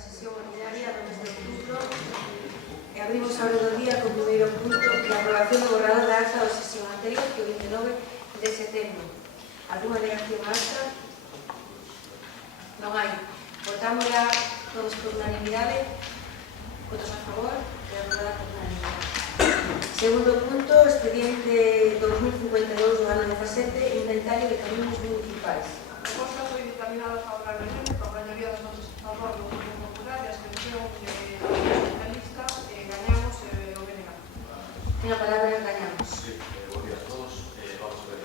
sesión ordinaria do mes de outubro e abrimos a hora do día co primeiro punto de aprobación do borrador da acta da sesión anterior que o 29 de setembro. Alguna alegación a acta? Non hai. Votámosla todos por unanimidade. Votos a favor e aprobada por unanimidade. Segundo punto, expediente 2052 do ano 17, inventario de camiños municipais. A proposta foi dictaminada favorablemente por a maioría dos votos a favor do Grupo Popular e a abstención socialista gañamos o BNG. Ten a palabra, gañamos. Sí, buen día a todos. Vamos a ver.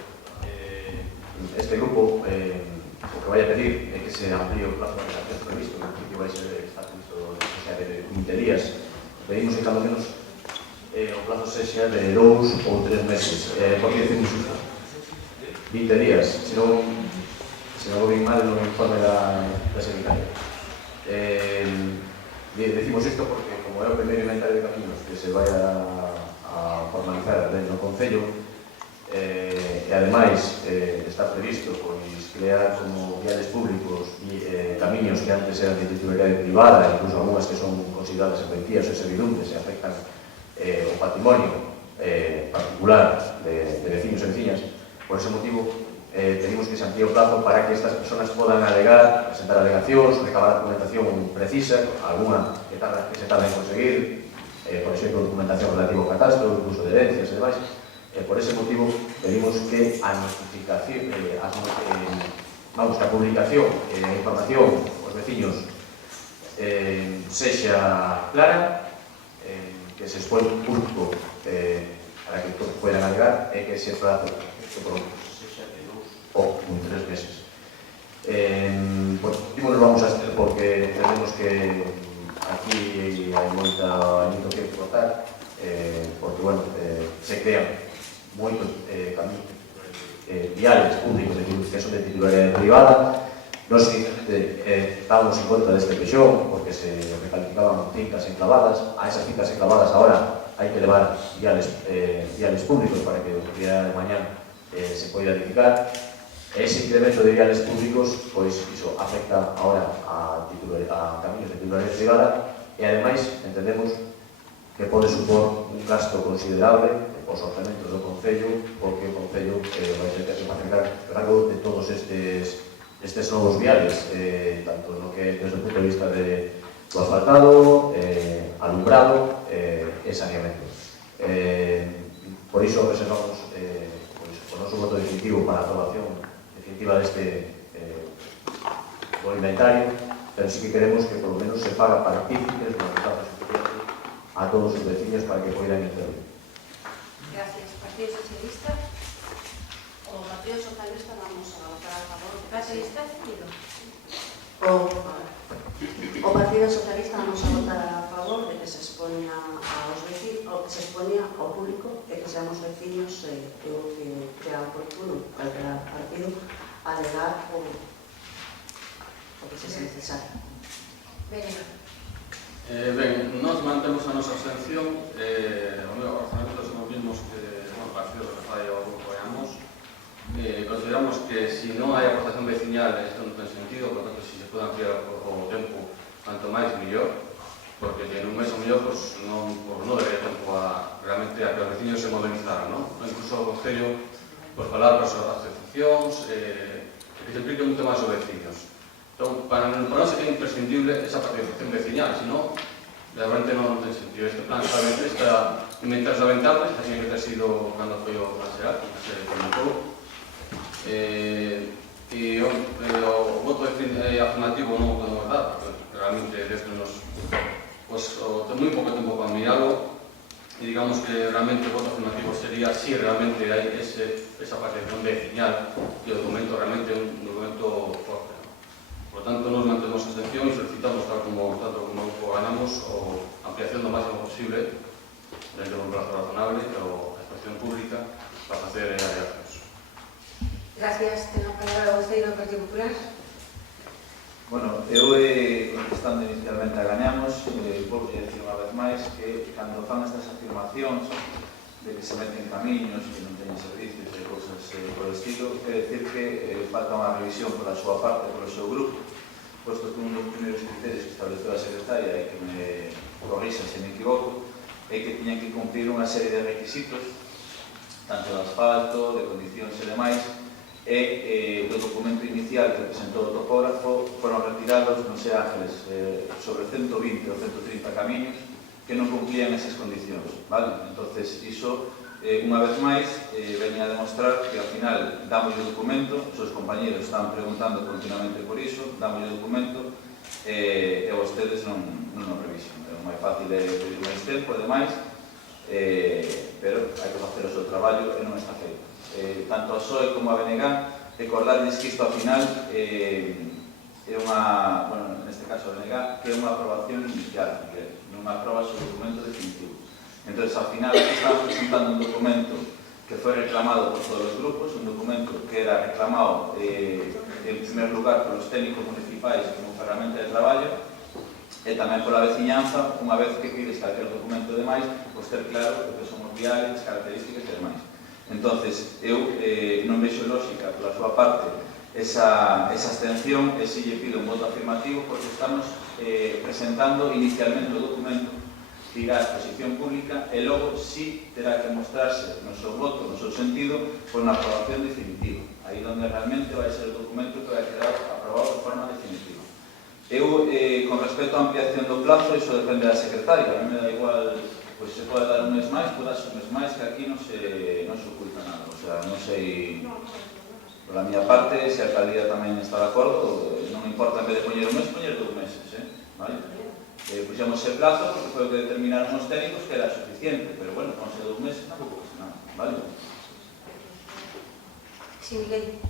Este grupo o que vai a pedir é que se amplíe o plazo de acción previsto, en principio vai ser está previsto de 20 días. Pedimos que, cando menos, o plazo sexa de 2 ou 3 meses. Por que decimos isto? 20 días, se non vou ben mal no informe da secretaria. Decimos isto porque, como é o primeiro inventario de camiños que se vai a formalizar dentro do Concello, e ademais está previsto crear como viales públicos e camiños que antes eran de titularidade privada, incluso algunhas que son consideradas serventías ou servidumbres e afectan o patrimonio particular de vecinos e veciñas. Por ese motivo, pedimos que se amplíe o plazo para que estas personas podan alegar, presentar alegacións, recabar documentación precisa, alguna que se tarda en conseguir, por exemplo, documentación relativa ao catastro, incluso de herencias e demais. Por ese motivo, pedimos que a notificación, que a publicación e a información aos veciños sexa clara, que se expõe un punto para que todos poidan alegar e que ese prazo sexa de 2 ou 3 meses. Por último, nos vamos a estar porque entendemos que aquí hai moito que votar, porque, bueno, se crean moitos camiños viales públicos que son de titularidade privada. Nos estábamos en contra deste pexón porque se recalificaban fincas enclavadas. A esas fincas enclavadas ahora hai que levar viales públicos para que o día de mañán se poida edificar. Ese incremento de viales públicos, pois iso afecta ahora a camiños de titularidade privada e ademais entendemos que pode supor un gasto considerable os orçamentos do Concello, porque o Concello vai ter que facer cargo de todos estes novos viales, tanto no que desde o punto de vista do asfaltado, alumbrado e saneamento. Por iso reservamos o noso voto definitivo para a aprobación definitiva deste inventario, pero sí que queremos que por lo menos se paga partícipes do plazo suficiente a todos os vecinos para que poidan intervir. Gracias. Partido Socialista. O Partido Socialista vamos a votar a favor. Socialista decidido. O Partido Socialista vamos a votar a favor de que se expoña aos vecinos, o que se expoña ao público e que seamos vecinos e o que crea oportuno calquera partido alegar o que se necesario. Ben, nós mantemos a nosa abstención. O meu orzamento son os mesmos que o partido que fai ao grupo Eamos. Consideramos que se non hai aportación veciñal isto non ten sentido, por tanto, se se pode ampliar o tempo tanto máis mellor, porque en un mes o mellor non debería tempo realmente a que os veciños se modernizaran, non? Incluso o Concello por falar para as asociacións que se implique moito máis os veciños. Entón, para nós é imprescindible esa participación veciñal, senón realmente non ten sentido. Este plan está inventarios lamentables, tenía que ter sido cando foi o plan xeral, que se comentou. E o voto afirmativo non o podemos dar, porque realmente desde nos ten moi pouco tempo para miralo, e digamos que realmente o voto afirmativo sería si realmente hai esa participación veciñal e o documento realmente é un documento forte. Por tanto, nos mantemos a abstención e solicitamos, tanto como grupo ganamos, a ampliación do máximo posible dentro dun plazo razonable a exposición pública para facer alegacións. Gracias. Ten a palabra o voceiro do Partido Popular. Bueno, eu contestando inicialmente a gañamos, vou dicir unha vez máis que cando fan estas afirmacións de que se meten camiños, que non teñen servicios e cousas por el estilo, quer decir que falta unha revisión pola súa parte, polo seu grupo, puesto que un dos primeiros criterios que estableceu a secretaria e que me corrixan se me equivoco, é que tiñan que cumplir unha serie de requisitos, tanto de asfalto, de condicións e demais, e do documento inicial que presentou o topógrafo foron retirados, non sei, Ángeles, sobre 120 ou 130 camiños que non cumplían esas condicións, vale? Entonces, iso, unha vez máis, veña a demostrar que, ao final, damos o documento, os seus compañeros están preguntando continuamente por iso, damos o documento, e vostedes non o revisan. É máis fácil pedir máis tempo e demais, pero hai que facer o seu traballo e non está feito. Tanto a SOE como a BNG, recordarles que isto, ao final, é unha, bueno, neste caso a BNG, que é unha aprobación inicial, que non aproba o seu documento definitivo. Entón, ao final, estamos presentando un documento que foi reclamado por todos os grupos, un documento que era reclamado, en primer lugar, polos técnicos municipais como ferramenta de traballo, e tamén pola veciñanza, unha vez que pides calquer documento de máis, pois ter claro o que son os viales, características e demais. Entonces, eu non vexo lógica, pola súa parte, esa abstención, e si lle pido un voto afirmativo, porque estamos presentando inicialmente o documento que irá a exposición pública e logo si terá que mostrarse no seu voto, no seu sentido, por unha aprobación definitiva. Aí onde realmente vai ser o documento que vai quedar aprobado de forma definitiva. Eu, con respecto á ampliación do plazo, iso depende da secretaria. A mí me dá igual, pois se pode dar un mes máis, pode dar un mes máis, que aquí non se oculta nada. O sea, non sei, pola miña parte, se a alcaldía tamén está de acordo, non me importa, en vez de poñer un mes, poñer 2 meses, vale? Puxemos el plazo, porque foi o que determinaron os técnicos que era suficiente, pero bueno, con se 2 meses tampouco pasa nada, vale? Sí, Miguel.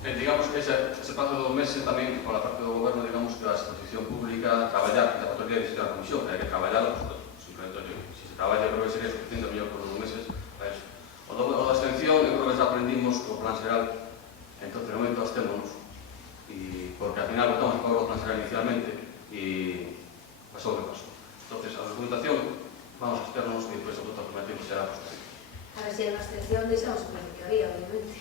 Digamos que ese plazo de 2 meses tamén, por la parte do goberno, digamos que a exposición pública, traballar, que a autoridade de visitar a comisión, que hai que traballar, simplemente, se se traballa, creo que sería suficiente, mellor por 2 meses, para eso. O da abstención, eu creo que já aprendimos que o plan xeral, entón, de momento, abstémonos, porque al final votamos a favor do plan xeral inicialmente, e pasou o que pasou. Entón, a documentación, vamos a absternos, e depois o voto afirmativo será posterior. A ver, si hai unha abstención, deixamos o precio que había, obviamente.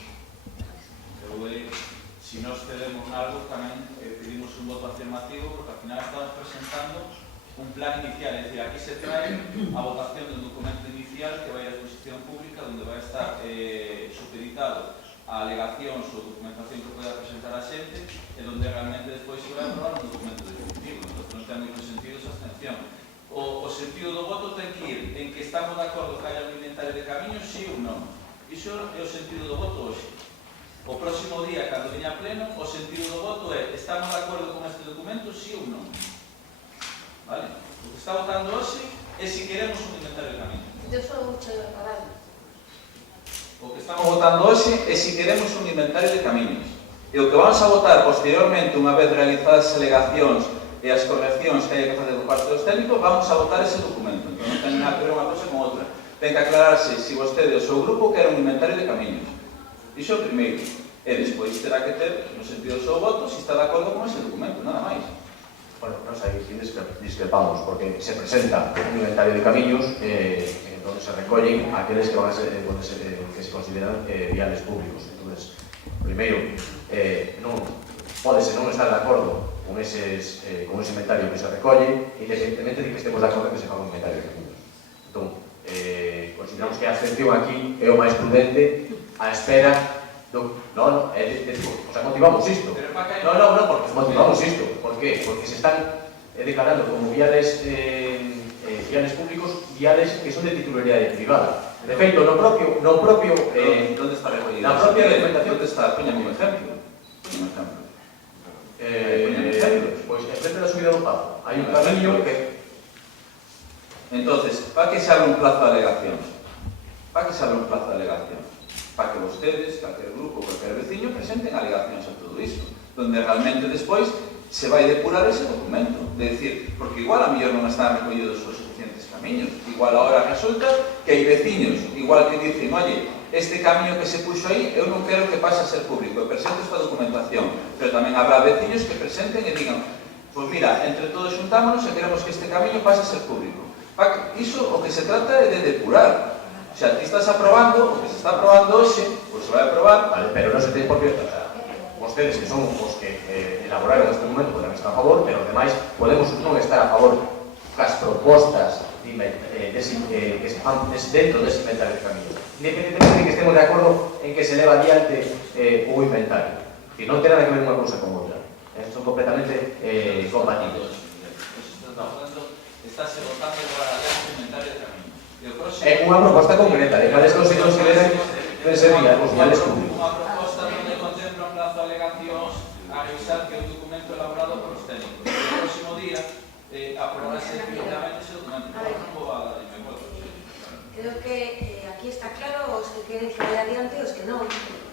Si nos cedemos algo, tamén pedimos un voto afirmativo, porque al final estamos presentando un plan inicial, es decir, aquí se trae a votación de un documento inicial que vai a exposición pública, donde vai a estar supeditado a alegacións ou documentación que poida presentar a xente, e donde realmente despois se vai a aprobar un documento definitivo. Entón, non ten moito sentido esa abstención. O sentido do voto ten que ir en que estamos de acordo que haya un inventario de camiños, sí ou non. Iso é o sentido do voto hoxe. O próximo día, cando viña a pleno, o sentido do voto é: estamos de acordo con este documento, sí ou non? Vale? O que está votando hoxe é se queremos un inventario de camiños. Eu só vou chegar a parar. O que estamos votando hoxe é se queremos un inventario de camiños. E o que vamos a votar posteriormente, unha vez realizadas as alegacións e as correccións que hai que facer por parte dos técnicos, vamos a votar ese documento. Entón, non ten nada que ver unha cosa con outra. Ten que aclararse se vostede e o seu grupo queren un inventario de camiños. Iso é o primeiro. E despois terá que ter, no sentido do seu voto, se está de acordo con ese documento, nada máis. Bueno, nos aí discrepamos, porque se presenta un inventario de camiños donde se recollen aqueles que van a ser, que se consideran viales públicos. Entonces, primeiro, non podese non estar de acordo con ese inventario que se recolle, independentemente de que estemos de acordo que se faga un inventario de camiños. Entón, consideramos que a abstención aquí é o máis prudente a espera do... Non, o sea, motivamos isto. Non, porque motivamos isto. Por qué? Porque se están declarando como viales públicos, viales que son de titularidade privada. De feito, no propio ¿Dónde está recogido? na propia documentación ¿Dónde está? Póñame un ejemplo. pois en frente da subida do Pazo hai un camiño que... Entonces, para que se abre un plazo de alegacións? Para que se abre un plazo de alegacións? Para que vostedes, calquer grupo, calquer veciño, presenten alegacións a todo iso, donde realmente despois se vai depurar ese documento. De decir, porque igual a mellor non están recollidos os suficientes camiños, igual ahora resulta que hai veciños, igual que dicen, oye, este camiño que se puxo aí, eu non quero que pase a ser público, e presento esta documentación, pero tamén habrá veciños que presenten e digan, pois mira, entre todos xuntámonos e queremos que este camiño pase a ser público. Iso o que se trata é de depurar. O sea, ti estás aprobando, o que se está aprobando hoxe, pois se vai aprobar. Vale, pero non se ten por qué... vostedes, que son os que elaboraron este momento, poden estar a favor, pero ademais podemos non estar a favor das propostas que se fan dentro dese inventario de camiños, independentemente de que estemos de acordo en que se leva adiante o inventario, que non ten nada que ver unha cousa con outra, son completamente compatibles. Estáse votando para adiante o inventario de camiños. É unha proposta concreta, de cales que se consideren que serían os viales públicos. Unha proposta onde contempla un plazo de alegacións a revisar que é un documento elaborado por os técnicos. O próximo día aprobarase definitivamente ese documento. Creo que aquí está claro os que queren que vaya adiante e os que non,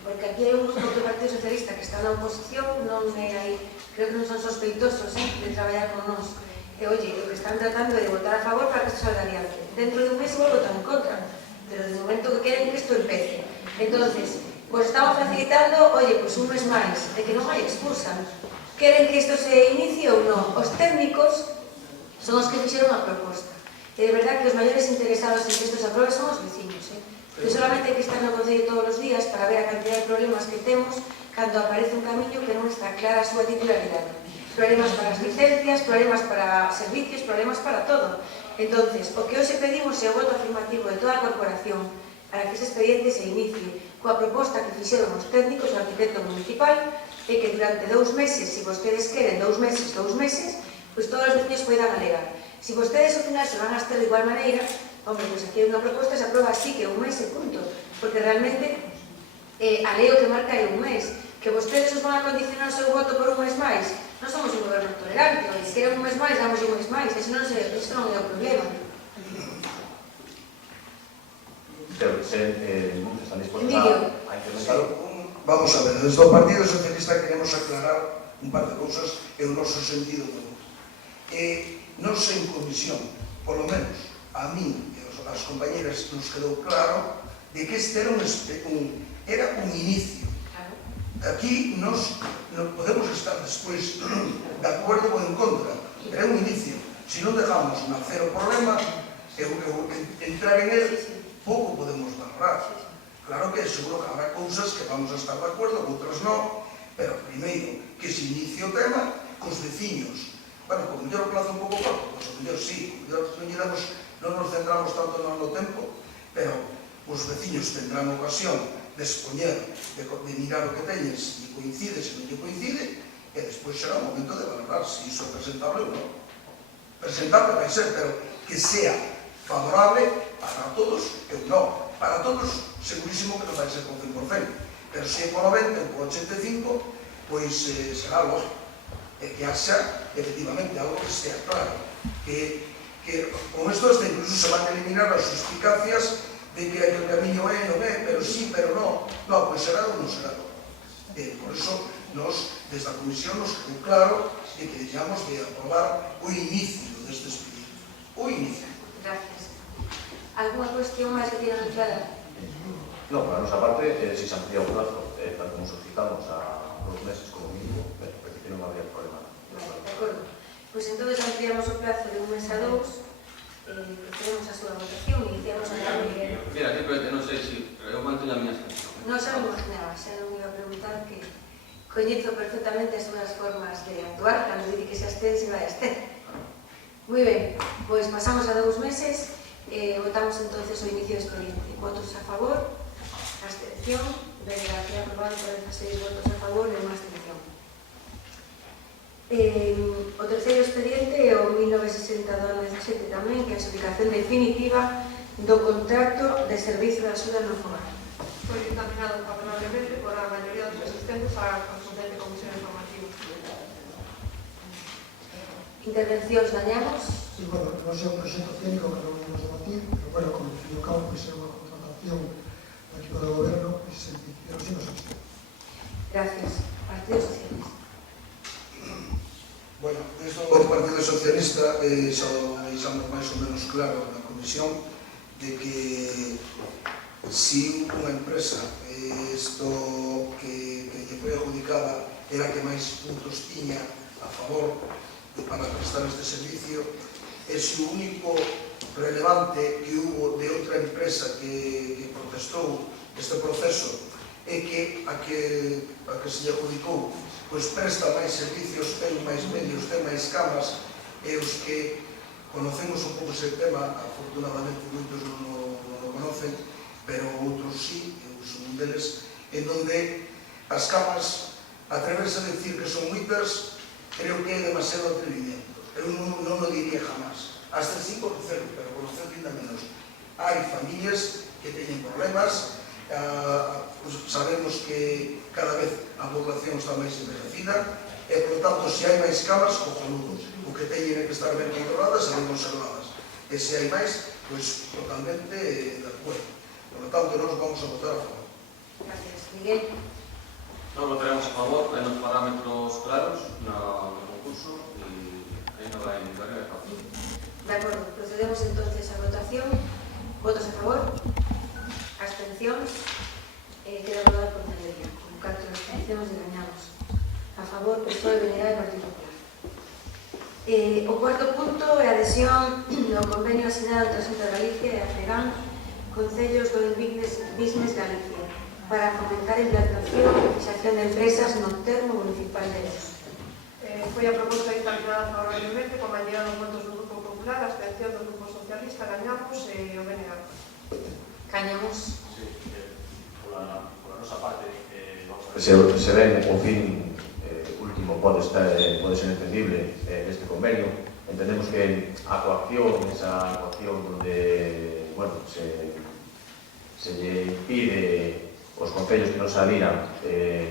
porque aquí hai un grupo do Partido Socialista que está na oposición, non é aí, creo que non son sospeitosos de traballar con nós. E, oye, o que están tratando é de votar a favor para que isto salga adiante. Dentro de un mes igual votan en contra, pero de momento que queren que isto empece. Entonces, pues estamos facilitando, oye, pues un mes máis, de que non hai excusa. Queren que isto se inicie ou non? Os técnicos son os que fixeron a proposta. E de verdad que os maiores interesados en que isto se aprobe son os veciños. Que solamente hai que estar no Concello todos os días para ver a cantidad de problemas que temos cando aparece un camiño que non está clara a súa titularidade. Problemas para as licencias, problemas para servicios, problemas para todo. Entonces, o que hoxe pedimos é o voto afirmativo de toda a corporación para que ese expediente se inicie coa proposta que fixeron os técnicos do arquitecto municipal e que durante 2 meses, se vostedes queren 2 meses, pois todos os veciños poidan alegar. Se vostedes ao final se van a estar de igual maneira, hombre, pois aquí hai unha proposta, se aproba así que 1 mes e punto, porque realmente a lei o que marca é 1 mes. Que vostedes os van a condicionar o seu voto por 1 mes máis, non somos un goberno tolerante, se queren 1 mes máis, damos 1 mes máis, iso non é o problema. Pero están dispuestos a implementarlo. Vamos a ver, desde o Partido Socialista queremos aclarar un par de cousas e o noso sentido do voto. Non sei en comisión, polo menos a mí e as compañeras nos quedou claro de que este era un inicio. Aquí nos podemos estar despois de acordo ou en contra, pero é un inicio. Se non dejamos nacer o problema e entrar en él, pouco podemos valorar. Claro que seguro que habrá cousas que vamos a estar de acordo, outras non, pero primeiro que se inicie o tema cos veciños. Bueno, como mellor o plazo un pouco corto, pois o mellor sí, non nos centramos tanto no tempo, pero os veciños tendrán ocasión de expoñer, de mirar o que teñes, se coincide, se non lle coincide, e despois será o momento de valorar se iso é presentable ou non. Presentable vai ser, pero que sea favorable para todos e non. Para todos, segurísimo que non vai ser con 100%, pero se é con 90 ou con 85, pois será lógico. E que haxa, efectivamente, algo que estea claro. Que con isto incluso se van a eliminar as suspicacias de que o camiño é, non é, pero sí, pero non. Non, pois será ou non será. Por iso, nos, desde a Comisión, nos quedou claro de que deixamos de aprobar o inicio deste expediente. O inicio. Gracias. Alguna cuestión máis que quieran aclarar? No, por a nosa parte, se se amplía o plazo, tal como solicitamos a 2 meses como mínimo, en principio non habría problema. Vale, de acordo. Pois entón ampliamos o plazo de 1 mes a 2, tenemos a súa votación e iniciamos a cambio. Mira, simplemente non sei se eu manteño a miña extensión. Non xa me imaginaba, xa non me iba a preguntar que coñezo perfectamente as súas formas de actuar, cando dice que se abstén, se vai abster. Moi ben, pois pasamos a 2 meses, votamos entonces o inicio do expediente. Votos a favor, abstención, venga, que aprobado por 16 votos a favor e unha abstención. O terceiro expediente é o 1960 do ano 17 tamén, que é a adxudicación definitiva do contrato de servizo de axuda no fogar. Foi dictaminado favorablemente por a maioría dos asistentes á consultante comisión informativa. Intervencións dañamos? Sí, bueno, non sei un proxecto técnico que non vamos a debatir, pero bueno, como fin e ao cabo, pois é unha contratación do equipo de goberno, nese sentido, pero sí nos abstén. Gracias. Partido Socialista. Bueno, desde o Partido Socialista xa deixamos máis ou menos claro na comisión de que si unha empresa isto que lle foi adjudicada era que máis puntos tiña a favor para prestar este servicio, e se o único relevante que hubo de outra empresa que protestou este proceso e que a que se lle adjudicou pois presta máis servicios, ten máis medios, ten máis camas, e os que conocemos un pouco ese tema, afortunadamente moitos non o conocen, pero outros sí, eu son un deles, en donde as camas, atreverse a decir que son moitas, creo que é demasiado atrevimiento. Eu non o diría jamás. Hasta sí conocer, pero conocer ainda menos. Hai familias que teñen problemas, sabemos que cada vez a población está máis envejecida, e, por tanto, se hai máis camas, cojonudos. O que teñen que estar ben controladas e ben conservadas. E se hai máis, pois, totalmente de acuerdo. Por lo tanto, nós vamos a votar a favor. Gracias. Miguel. Nós votaremos a favor, hai uns parámetros claros no concurso e aí non vai haber fácil. De acuerdo, procedemos entonces a votación. Votos a favor? Abstencións? Queda aprobado por maioría. Con 4 abstencións e gañamos. A favor, PSOE, BNG e Partido Popular. O cuarto punto é a adhesión do convenio asinado entre a Xunta de Galicia e a FEGAN, Concellos do Business Galicia, para fomentar a implantación e fixación de empresas no termo municipal de Lemos. Foi a proposta dictaminada favorablemente con maioría dos votos do Grupo Popular, a abstención do Grupo Socialista, gañamos e o BNG. Gañamos. Sí, pola nosa parte, se ven o fin último pode ser entendible deste convenio. Entendemos que a coacción, esa coacción onde, bueno, se lle impide os concellos que non se adhiran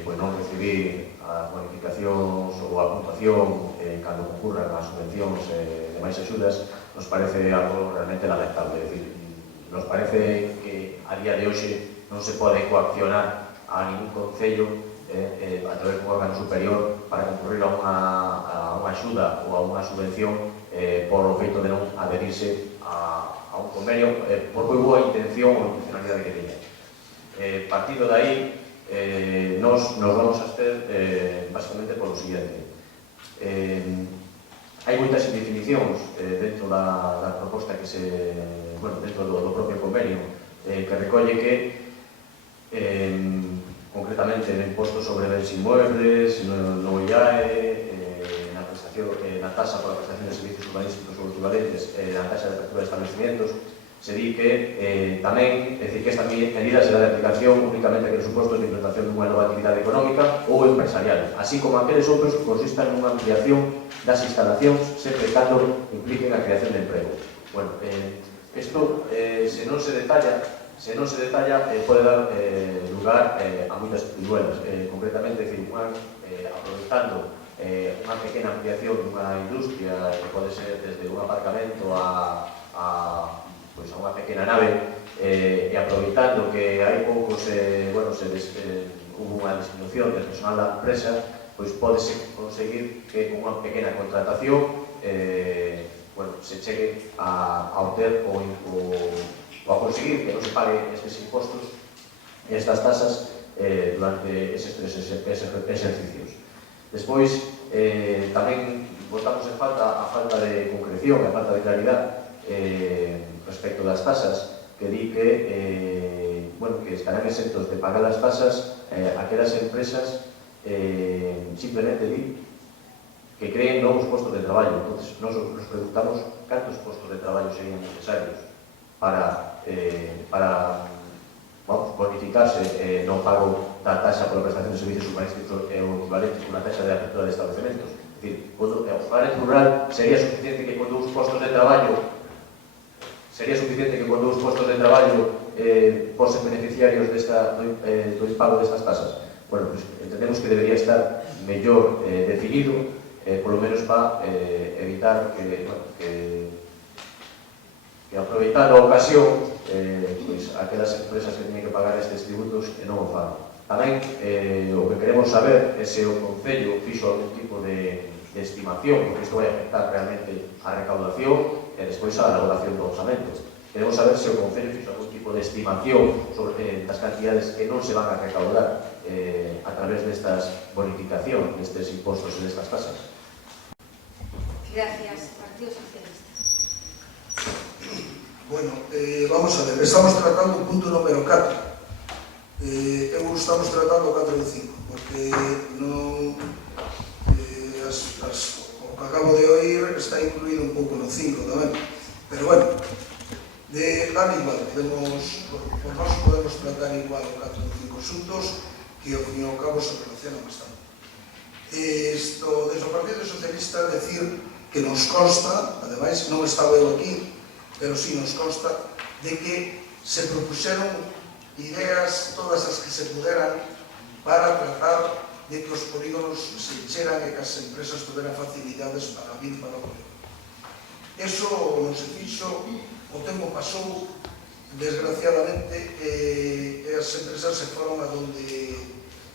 pois non recibir as bonificacións ou a puntuación cando concurran as subvencións de máis axudas, nos parece algo realmente lamentable. É dicir, nos parece que a día de hoxe non se pode coaccionar a ningún concello a través dun órgano superior para concurrir a unha axuda ou a unha subvención por o feito de non adherirse a un convenio por moi boa intención ou intencionalidade que teña. Partido de aí, nos vamos a abster basicamente por o siguiente. Hai moitas indefinicións dentro da proposta que dentro do propio convenio que recolle que concretamente no imposto sobre bens inmuebles, no IAE, na tasa por a prestación de servicios urbanísticos ou equivalentes, na tasa de apertura de establecimientos, se di que tamén, é dicir, que esta medida será de aplicación únicamente a aqueles supostos de implantación dunha nova actividade económica ou empresarial, así como aqueles outros que consistan nunha ampliación das instalacións sempre cando impliquen a creación de emprego. Bueno, isto, se non se detalla, pode dar lugar a moitas tribuelas. Concretamente, aproveitando unha pequena ampliación dunha industria que pode ser desde un aparcamento a unha pequena nave, e aproveitando que hai poucos, hubo unha disminución del personal da empresa, pois podese conseguir que con unha pequena contratación se chegue a obter ou a conseguir que non se pague estes impostos e estas tasas durante eses 3 exercicios. Despois, tamén votamos en falta a falta de concreción, a falta de claridade respecto das tasas, que di que estarán exentos de pagar as tasas aquelas empresas simplemente di que creen novos postos de traballo. Entonces, nos preguntamos cantos postos de traballo serían necesarios para bonificarse no pago da taxa por a prestación de servicios urbanísticos e equivalentes con a taxa de apertura de estabelecementos. É dicir, o plan rural sería suficiente que con dous postos de traballo fosen beneficiarios do impago destas tasas. Bueno, pues entendemos que debería estar mellor definido, polo menos para evitar que aproveitando a ocasión aquelas empresas que teñen que pagar estes tributos e non o fan. Tamén o que queremos saber é se o Concello fixo algún tipo de estimación, porque isto vai afectar realmente a recaudación e despois a elaboración do orçamento. Queremos saber se o Concello fixo algún tipo de estimación sobre das cantidades que non se van a recaudar a través destas bonificacións, destes impostos e destas tasas. Gracias. Partido Socialista. Bueno, vamos a ver, estamos tratando o punto número 4. Eu estamos tratando o 4 e o 5, porque non, o que acabo de oír está incluído un pouco no 5 tamén. Pero bueno, dame igual, por nós podemos tratar igual o 4 e o 5 xuntos, que ao fin e ao cabo se relacionan bastante. Isto, desde o Partido Socialista, decir que nos consta, ademais non estaba eu aquí, pero sí nos consta, de que se propuxeron ideas, todas as que se puderan, para tratar de que os polígonos se encheran e que as empresas tuveran facilidades para vir para o polígono. Eso non se fixo, o tempo pasou, desgraciadamente, e as empresas se foron a donde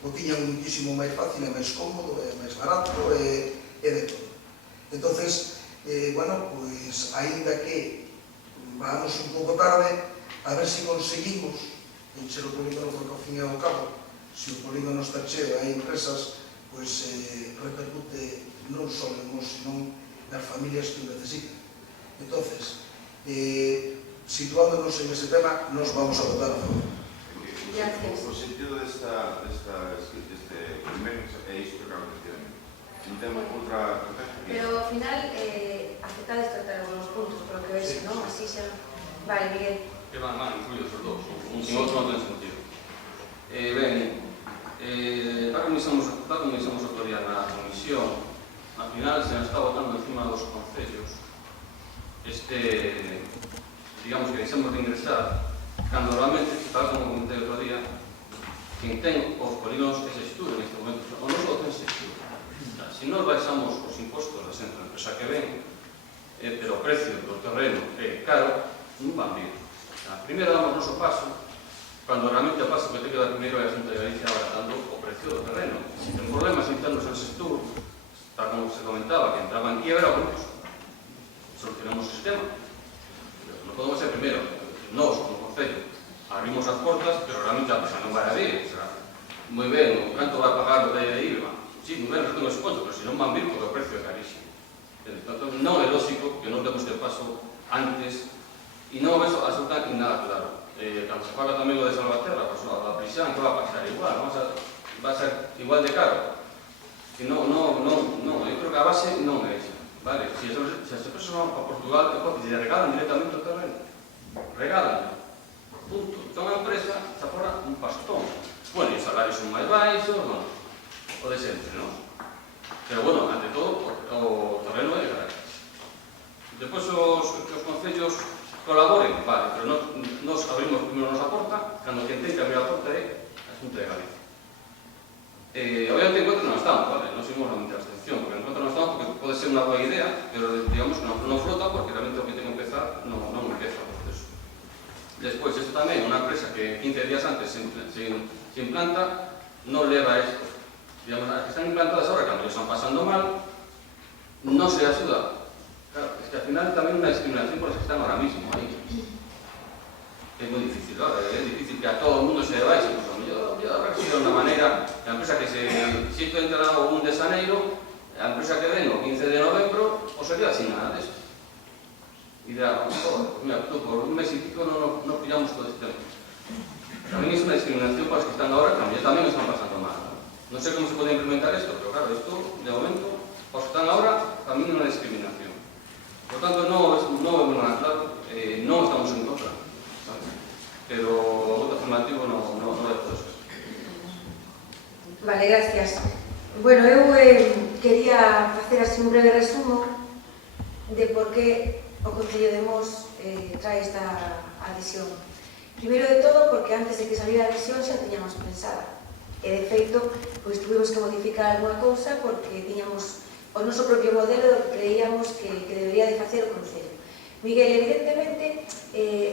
o tiñan muitísimo máis fácil e máis cómodo e máis barato e de todo. Entonces, bueno, pois, aínda que vamos un pouco tarde, a ver se conseguimos encher o polígono, porque ao fin e ao cabo, se o polígono está cheo e hai empresas, pois repercute non só en nós, senón nas familias que o necesitan. Entonces, situándonos en ese tema, nos vamos a votar a favor. Gracias. O sentido deste primeiro é isto que acabo de decir. Non temos outra estrategia. Pero ao final, aceptades tratar algunos puntos, por lo que veis, non? Así xa... Vale, Miguel. Que van incluídos os dous, un sin outro non ten sentido. Ben, tal como dixemos outro día na comisión, al final se nos está botando encima dos concellos digamos que deixamos de ingresar, cando realmente, tal como comentei outro día, quen ten os polígonos que se estudan neste momento, o non só ten se estudan. Se non baixamos os impostos da xente da empresa que ven, pero o precio do terreno é caro, non van vir. Primeiro damos noso paso, cando realmente o paso que te queda primeiro é a Xunta de Galicia abaratando o precio do terreno. Se ten problemas internos en sector, tal como se comentaba, que entraba en quiebra, bueno, solucionamos o sistema. Non podemos ser primeiro, nós, como concello, abrimos as portas, pero realmente a empresa non vai a vir. Moi ben, canto vai pagar o de IVA? Sí, moi ben, non tengo ese conto, pero se non van vir, porque o precio é carísimo. Entón, non é lógico que non demos este paso antes, e non ves absolutamente nada claro. Cando se paga tamén o de Salvaterra, pues, a prisión, que va a pasar igual, va a ser igual de caro. Que non, eu creo que a base non é esa. Vale, se as empresas van para Portugal, lle regalan directamente o terreno. Regalan. Punto. Entón a empresa se aforra un pastón. Bueno, e os salarios son máis baixos, bueno, o de sempre, non? Pero, bueno, ante todo, o terreno é gratis. Depois os concellos colaboren, vale, pero nos abrimos primeiro a nosa porta, cando quen ten que abrir a porta é a Xunta de Galicia. Obviamente, en contra non estamos, vale, non seguimos realmente a abstención, porque en contra non estamos porque pode ser unha boa idea, pero, digamos, non flota porque realmente o que ten que empezar non empeza o proceso. Despois, isto tamén, unha empresa que 15 días antes se implanta, non leva isto. Digamos, as que están implantadas ahora, cando están pasando mal, non se axuda. Claro, es que al final tamén unha discriminación por as que están ahora mismo aí. É moi difícil, claro, é difícil que a todo o mundo se baixe, pues, a mellor habrá que ser unha maneira, a empresa que se entra o 1 de xaneiro, a empresa que ven o 15 de novembro, o se queda sin nada desto. E dirá, mira, tú, por un mes y pico non pillamos todo este tema. Tamén é unha discriminación para os que están ahora, que tamén están pasando mal. Non sei como se pode implementar isto, pero claro, isto, de momento, os que están ahora, tamén é unha discriminación. Por tanto, non é nada claro, non estamos en contra, ¿sabes? Pero o voto afirmativo non é todo eso. Vale, gracias. Bueno, eu quería facer así un breve resumo de por que o Concello de Mos trae esta adhesión. Primeiro de todo, porque antes de que saliera a adhesión xa tiñamos pensada. E, de feito, pois tuvimos que modificar alguna cousa porque tiñamos o noso propio modelo do que creíamos que debería de facer o Concello. Miguel, evidentemente,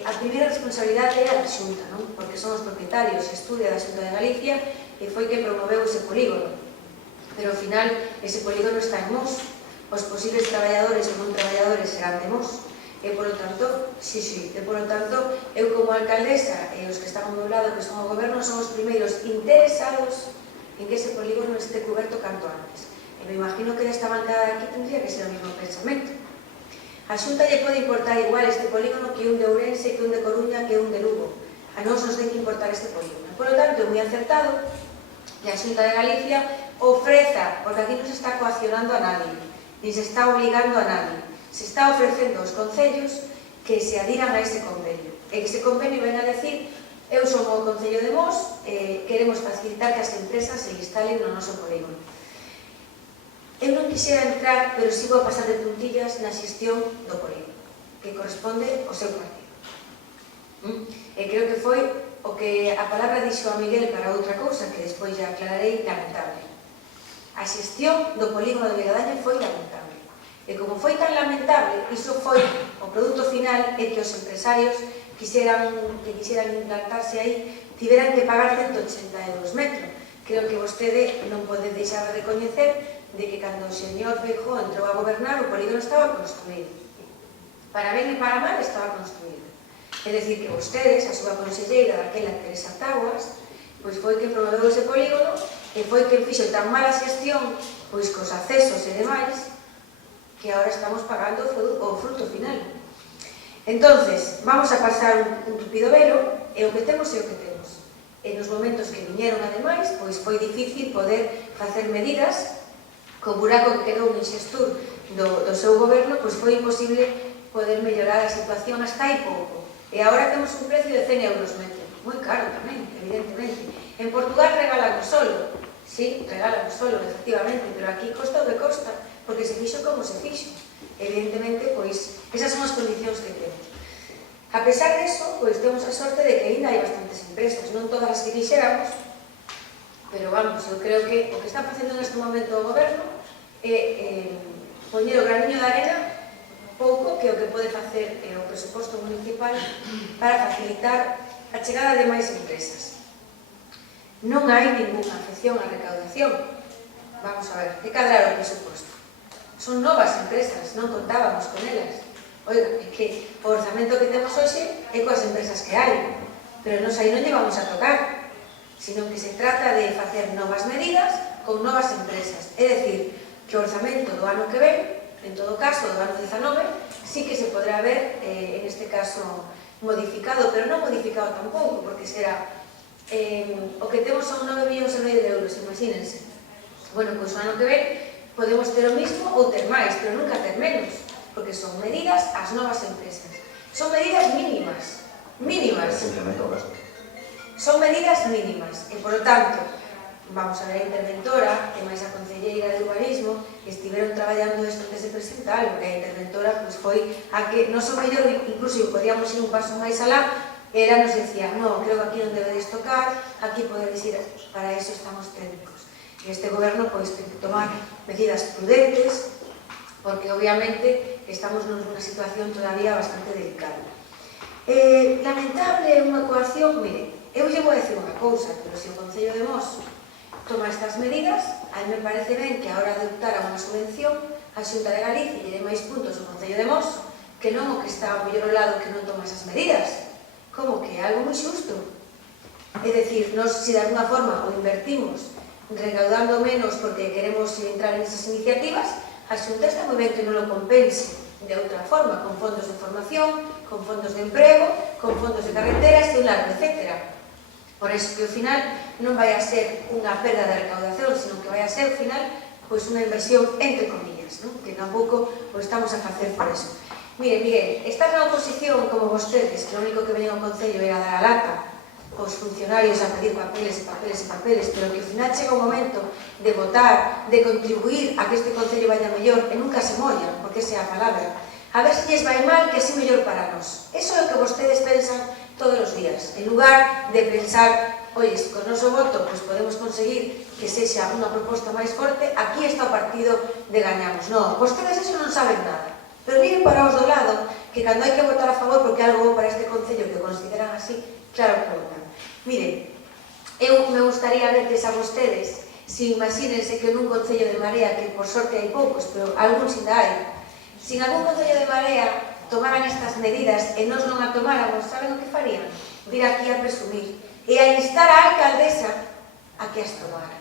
a primeira responsabilidade é a da Xunta, non? Porque son os propietarios e estudia da Xunta de Galicia e foi que promoveu ese polígono. Pero, ao final, ese polígono está en Mos. Os posibles traballadores ou non traballadores serán de Mos. E, polo tanto, eu como alcaldesa e os que están ao meu lado, que son o goberno, son os primeiros interesados en que ese polígono este cuberto canto antes. E me imagino que desta bancada aquí tendría que ser o mesmo pensamento. A Xunta lle pode importar igual este polígono que un de Ourense, que un de Coruña, que un de Lugo. A a nós nos ten que importar este polígono. Por lo tanto, é moi acertado que a Xunta de Galicia ofreza, porque aquí non se está coaccionando a nadie, ni se está obligando a nadie, se está ofrecendo aos concellos que se adiran a ese convenio. E que ese convenio ven a decir, eu son o Concello de Mos, queremos facilitar que as empresas se instalen no noso polígono. Eu non quixera entrar, pero sigo a pasar de puntillas na xestión do polígono, que corresponde ao seu partido. E creo que foi o que a palabra dixo a Miguel para outra cousa, que despois já aclararei, lamentable. A xestión do polígono de Vigadaña foi lamentable. E como foi tan lamentable, iso foi o produto final é que os empresarios que quixeran implantarse aí tiveran que pagar 180 euros metro. Creo que vostede non pode deixar de recoñecer de que cando o señor Feijóo entrou a gobernar o polígono estaba construído. Para ben e para mal estaba construído. É dicir, que vostedes, a súa conselleira daquela Teresa Taguas, pois foi que promoveu ese polígono e foi que fixo tan mala xestión pois cos accesos e demais que agora estamos pagando o fruto final. Entonces, vamos a pasar un tupido velo e o que temos é o que temos. E nos momentos que viñeron ademais, pois foi difícil poder facer medidas co buraco que quedou no Xestur do seu goberno, pois foi imposible poder mellorar a situación hasta aí pouco. E agora temos un precio de 100 euros metro. Moi caro tamén, evidentemente. En Portugal regalan o solo. Sí, regalan o solo, efectivamente, pero aquí costa o que costa, porque se fixo como se fixo. Evidentemente, pois, esas son as condicións que temos. A pesar disso, pois, temos a sorte de que ainda hai bastantes empresas, non todas as que quixéramos, pero vamos, eu creo que o que está facendo neste momento o goberno é poñer o graniño de arena pouco que o que pode facer o presuposto municipal para facilitar a chegada de máis empresas. Non hai ninguna afección á recaudación. Vamos a ver, que cadrar o presuposto? Son novas empresas, non contábamos con elas. Oiga, é que o orzamento que temos hoxe é coas empresas que hai, pero nos aí non lle vamos a tocar, sino que se trata de facer novas medidas con novas empresas. É dicir, que o orzamento do ano que ven, en todo caso, do ano 19, sí que se podrá ver, en este caso, modificado, pero non modificado tampouco, porque será o que temos son 9,5 millóns de euros, imagínense. Bueno, pois o ano que ven podemos ter o mismo ou ter máis, pero nunca ter menos, porque son medidas ás novas empresas. Son medidas mínimas, mínimas. Son medidas mínimas, e, por lo tanto, vamos a ver a interventora e máis a concelleira de urbanismo que estiveron traballando isto que se presentalo, que a interventora pois, foi a que non son mellor, inclusive podíamos ir un paso máis alá, ela nos decía, no, creo que aquí non debedes tocar, aquí podedes ir, para eso estamos técnicos. E este goberno pois ten que tomar medidas prudentes, porque obviamente estamos nunha situación todavía bastante delicada. Lamentable unha coacción, mire, eu lle vou a decir unha cousa, pero se o Concello de Mos toma estas medidas, a mí me parece ben que a hora de optar a unha subvención a Xunta de Galicia lle dé máis puntos ao Concello de Mos que non o que está ao mellor ao lado que non toma esas medidas. Como que é algo moi xusto. É dicir, nós se de alguna forma o invertimos recaudando menos porque queremos entrar en esas iniciativas, a Xunta está moi ben que non lo compense de outra forma, con fondos de formación, con fondos de emprego, con fondos de carreteras e un largo, etc. Por eso que ao final non vai a ser unha perda de recaudación, sino que vai a ser, ao final, pois unha inversión entre comillas, non? Que tampouco o estamos a facer por eso. Mire, Miguel, estás na oposición como vostedes, que o único que venían ao Concello era dar a lata aos funcionarios a pedir papeles e papeles e papeles, pero que ao final chega un momento de votar, de contribuir a que este Concello vaya mellor, e nunca se mollan, porque esa é a palabra. A ver se lles vai mal, que así mellor para nós. Eso é o que vostedes pensan todos os días, en lugar de pensar, oye, se con noso voto pues podemos conseguir que sexa unha proposta máis forte, aquí está o partido de gañamos. Non, vostedes eso non saben nada. Pero miren para os do lado, que cando hai que votar a favor porque algo para este Concello que consideran así, claro que votan. Miren, eu me gustaría verles a vostedes, si imagínense que nun Concello de Marea, que por sorte hai poucos, pero algúns ainda hai, sin algún Concello de Marea tomaran estas medidas e nós non a tomáramos, saben o que farían? Vir aquí a presumir e a instar a alcaldesa a que as tomara.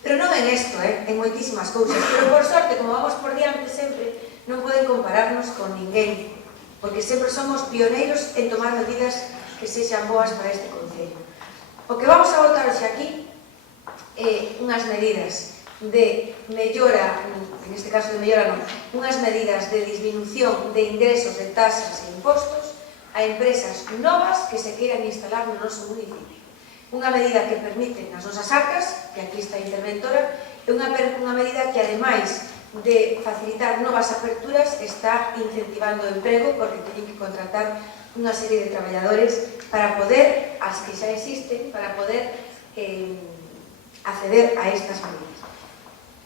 Pero non en isto, en moitísimas cousas, pero por sorte, como vamos por diante sempre, non poden compararnos con ninguén, porque sempre somos pioneiros en tomar medidas que sexan boas para este Concello. O que vamos a votar hoxe aquí é unhas medidas de mellora, en este caso de mellora non, unhas medidas de disminución de ingresos de tasas e impostos a empresas novas que se queiran instalar no noso municipio. Unha medida que permite nas nosas arcas, que aquí está a interventora, é unha medida que, ademais de facilitar novas aperturas, está incentivando o emprego, porque teñen que contratar unha serie de traballadores para poder, as que xa existen, para poder acceder a estas medidas.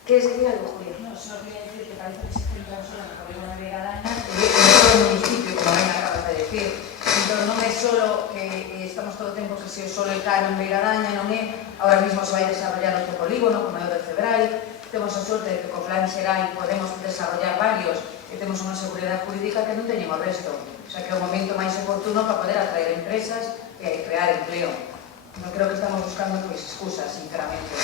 Queres decir algo, Julia? No, só quería decir que parece que se centra solo na Cabeza de Vegadaña e en todo o municipio, como ben acabas de decir. Entón, non é solo que estamos todo o tempo que se solo é caro en Beiradaña, non é, ahora mesmo se vai desarrollar outro polígono, como é o de Cebrai, temos a sorte de que co plan xeral podemos desarrollar varios e temos unha seguridade jurídica que non teñen o resto. O sea, que é o momento máis oportuno para poder atraer empresas e crear empleo. Non creo que estamos buscando excusas, sinceramente.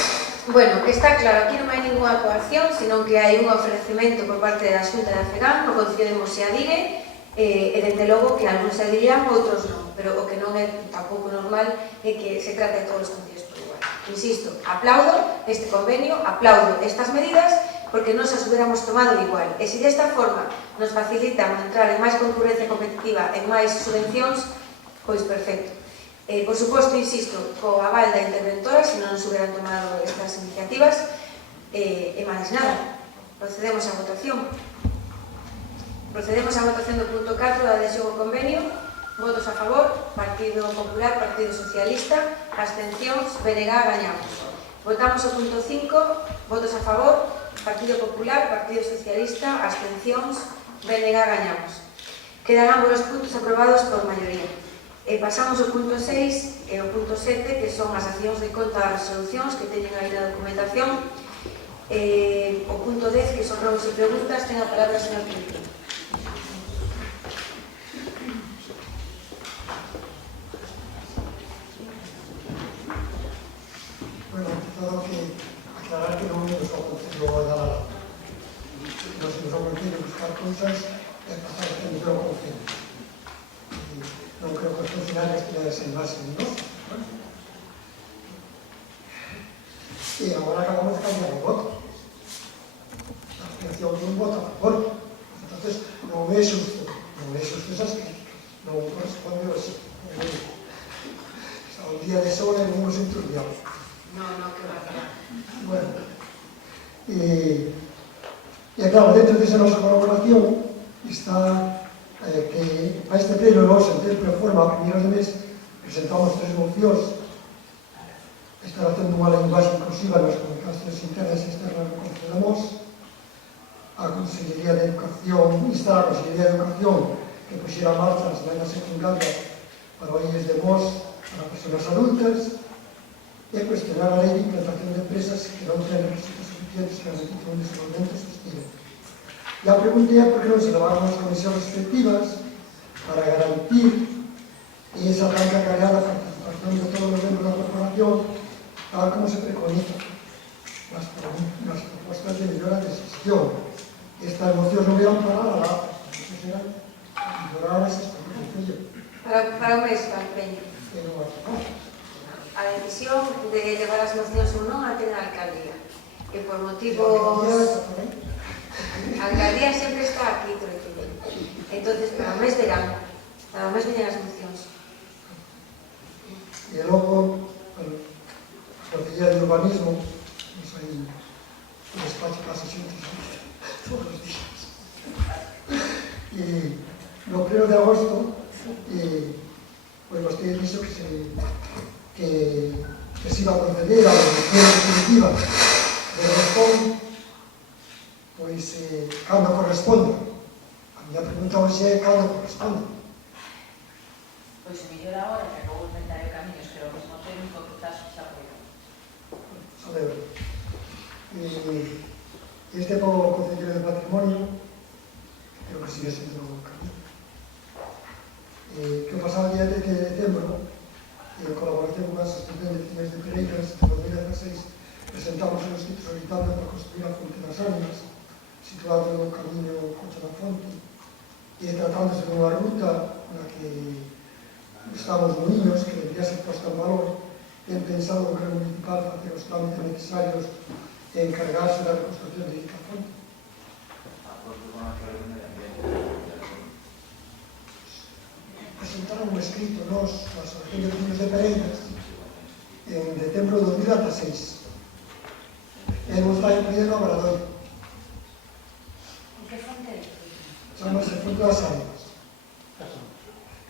Bueno, está claro, aquí non hai ninguna coacción, senón que hai un ofrecemento por parte da Xunta da FEGAM, no Concello de Moseadigue, e dende logo que algúns se dirían, outros non, pero o que non é tampouco normal é que se trate de todos os concellos por igual. Insisto, aplaudo este convenio, aplaudo estas medidas, porque nos as hubiéramos tomado igual. E se desta forma nos facilitan entrar en máis concurrencia competitiva, en máis subvencións, pois perfecto. Por suposto, insisto, co aval da interventora, se non nos hubieran tomado estas iniciativas, e máis nada, procedemos á votación. Procedemos á votación do punto 4 da adhesión ao convenio. Votos a favor, Partido Popular, Partido Socialista, abstencións, BNG, gañamos. Votamos o punto 5, votos a favor, Partido Popular, Partido Socialista, abstencións, BNG, gañamos. Quedan ambos os puntos aprobados por maioría. Pasamos ao punto 6 e ao punto 7, que son as accións de conta das resolucións que teñen aí na documentación. O punto 10, que son robos e preguntas, ten a palabra o señor Quintino. Bueno, todo que aclarar que non nos ao Concello de Gala. Nos imos ao Concello buscar cousas e pasar a tener o Concello. Non creo que os funcionarios teñan ese envase en nos. E agora acabamos de cambiar o voto. A abstención de un voto a favor. Entonces, non é xusto esas críticas. Non corresponde así. O día de sobra non nos enturbiamos. No, que va. Bueno, e claro, dentro desa nosa colaboración está que a este pleno nós, en tempo e forma, a primeiros de mes, presentamos 3 mocións. Estar facendo unha linguaxe inclusiva nas comunicacións internas e externas do Concello de Mos, a Consellería de Educación, instar a Consellería de Educación que puxera a marcha as medidas secundarias para o IES de Mos para persoas adultas, e cuestionar a lei de implantación de empresas que non ten requisitos suficientes que garanticen un desenvolvemento sostible. E a pregunta é por que non se levaron as comisións respectivas para garantir esa tan cargada participación de todos os membros da corporación, tal como se preconiza nas propostas de mellora de gestión. Estas mocións non eran para la eso serán mellorar as experiencias. Para o mes, para o peño. A decisión de levar as mocións ou non a ten a alcaldía. E por motivos... A alcaldía sempre está aquí, entonces para o mes verán, para o mes veñen as mocións. E logo, a Consellería de Urbanismo, nos hai un despacho para sesións todos os días. E no 1 de agosto, pois vostede dixo que se iba a proceder a elección definitiva de Rostón, pois cando corresponde. A miña pregunta hoxe é cando corresponde. Pois se mellor agora que acabou o inventario de camiños, que é o mesmo técnico que estás xa foi. Celebro. Este é o Concello de Patrimonio, creo que sigue sendo o camino. Que o pasado día 10 de decembro, en colaboración con as asociacións de veciñas de Pereiras, en 2016, presentamos un escrito solicitando para construir a Fonte das Ánimas, situado no camiño Cocha da Fonte, e tratándose dunha ruta na que están os moinhos, que debería ser posta en valor, ten pensado o Goberno Municipal facer os trámites necesarios e encargarse da reconstrucción de dicha fonte. Presentaron un escrito nos, na Asociación de Vecinos de Pereiras, en decembro de 2016. E nos vai pedir no Obradoiro. Que fonte? Chámase Fonte das Ánimas.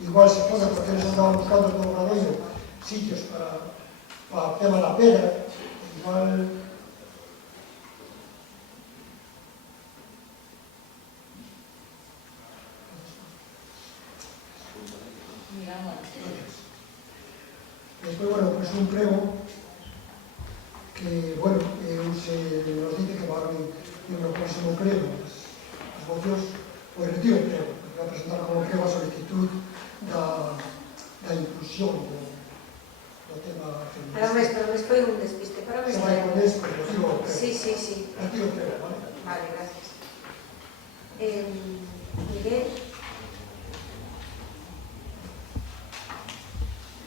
Igual se pone, porque eles andaban buscando no Obradoiro sitios para o tema da pedra, igual... Despois, bueno, pues un prego que, bueno, se nos dice que van a ir no próximo prego as mocións, o retiro o prego, porque vai presentar como prego a solicitud da inclusión do tema feminista. Pero mes foi un despiste. Se vai con esto, retiro o prego. Sí. Retiro o prego, vale? Vale, gracias. Miguel.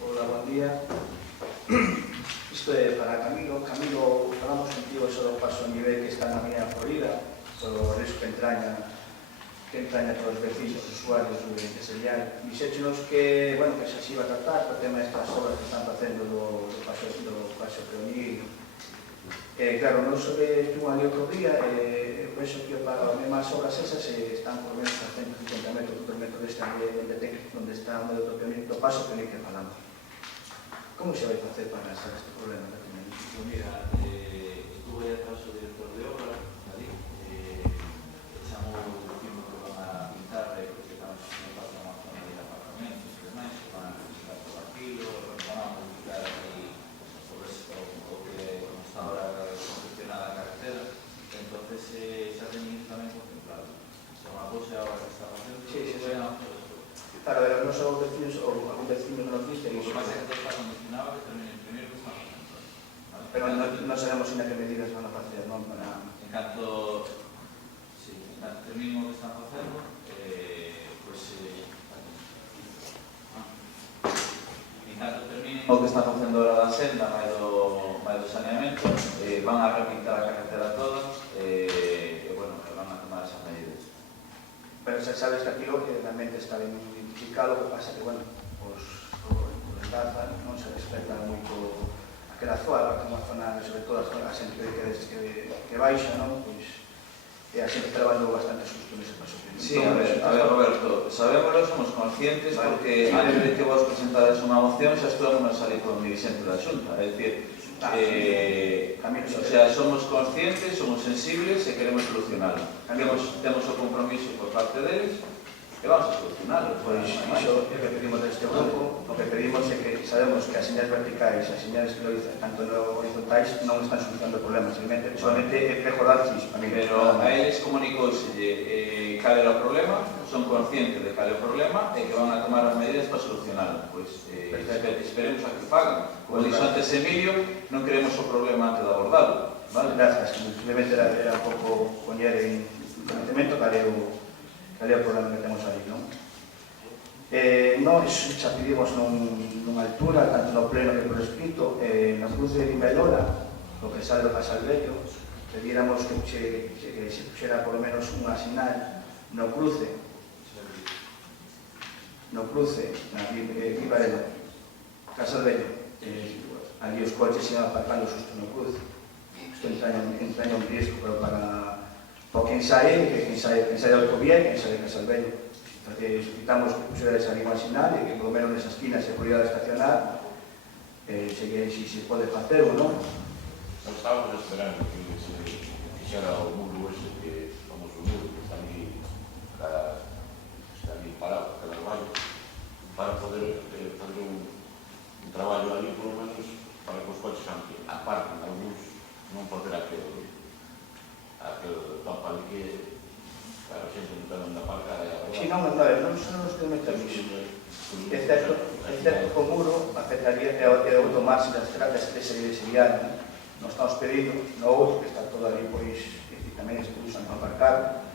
Hola, buen día. Isto é para Camilo. Camilo, falamos contigo sobre o paso a nivel que está na Avenida Florida, sobre o risco que entraña todos os vecinos, os usuarios do empresarial. Dixéchenos que, bueno, que se iba a tratar o tema destas obras que están facendo do paso peonil. Claro, non estuvo ali outro día, penso que para as mesmas obras esas están por menos a 150 metros por metro deste ambiente onde está o medio do paso peonil que falamos. Como se vai facer para saber este problema? Mira, estuve atrás do director de obra, ali, chamou o último que van a pintar, porque estamos en paso unha zona de apartamentos e demais, que van a necesitar todo aquilo, van a modificar aquí o que como está ahora concepcionada a carretera, entonces xa teñen tamén contemplado. Se unha cousa agora que está facendo, Para ver, os nosos vecinos, ou algún vecino nos dice o que que pasa é que todo está condicionado que termine primeiro que está facendo. pero non sabemos ainda que medidas van a facer, non? En canto termine o que están facendo, en canto termine o que están facendo ahora da senda, máis do saneamento, van a repintar a carretera toda, e, bueno, van a tomar esas medidas. Pero xa sabes que aquilo realmente está ben identificado, o que pasa que, bueno, os datos non se respeta moito aquela zona, que é unha zona, sobre todo a xente que baixa, non? Pois a xente está levando bastante susto nese paso. Sí, a ver, Roberto, sabémoslo, somos conscientes, porque antes de que vos presentades unha moción xa estuvamos a salir con o dirigente da Xunta, é dicir, o sea, somos conscientes, somos sensibles e queremos solucionarlo. Temos o compromiso por parte deles e vamos a solucionarlo. Pois iso é o que pedimos deste grupo, o que pedimos é que sabemos que as señales verticais, as señales tanto no horizontais non están solucionando problemas, solamente é mejorar iso. Pero a eles comunicouselle cal era o problema, son conscientes de cal é o problema e que van a tomar as medidas para solucionarlo. Pois esperemos a que fagan. Como dixo antes Emilio, non queremos o problema antes de abordarlo. Gracias, simplemente era un pouco poñer en conocimiento cal é o problema que temos aí, non? Nós xa pedimos nunha altura, tanto no pleno que por escrito, na cruce de Vimbelora, no que sale do Casalvello, pedíramos que se puxera por lo menos unha sinal no cruce, na Vimbelora, Casalvello, ali os coches iban aparcando xusto no cruce. Isto entraña un risco para quen sae do Alcobiel, quen sae de Casalvello. Solicitamos que puxera esa línea sinal e que por lo menos nesa esquina se podía estacionar, se pode facer ou non. Nós estábamos esperando que se fixera o muro ese, que somos o muro que está ali parado, cada traballo, para poder fazer un traballo ali, por lo menos, para que os coches aparten algúns, non por ter aquel topa ali que a xente non está dando a aparcar aí a verdade. Si non son os que metemos. É certo que o muro afectaría o tomarse das tratas de serial. Nos estamos pedindo no outro, que está todo ali, pois, que tamén se usan para aparcar.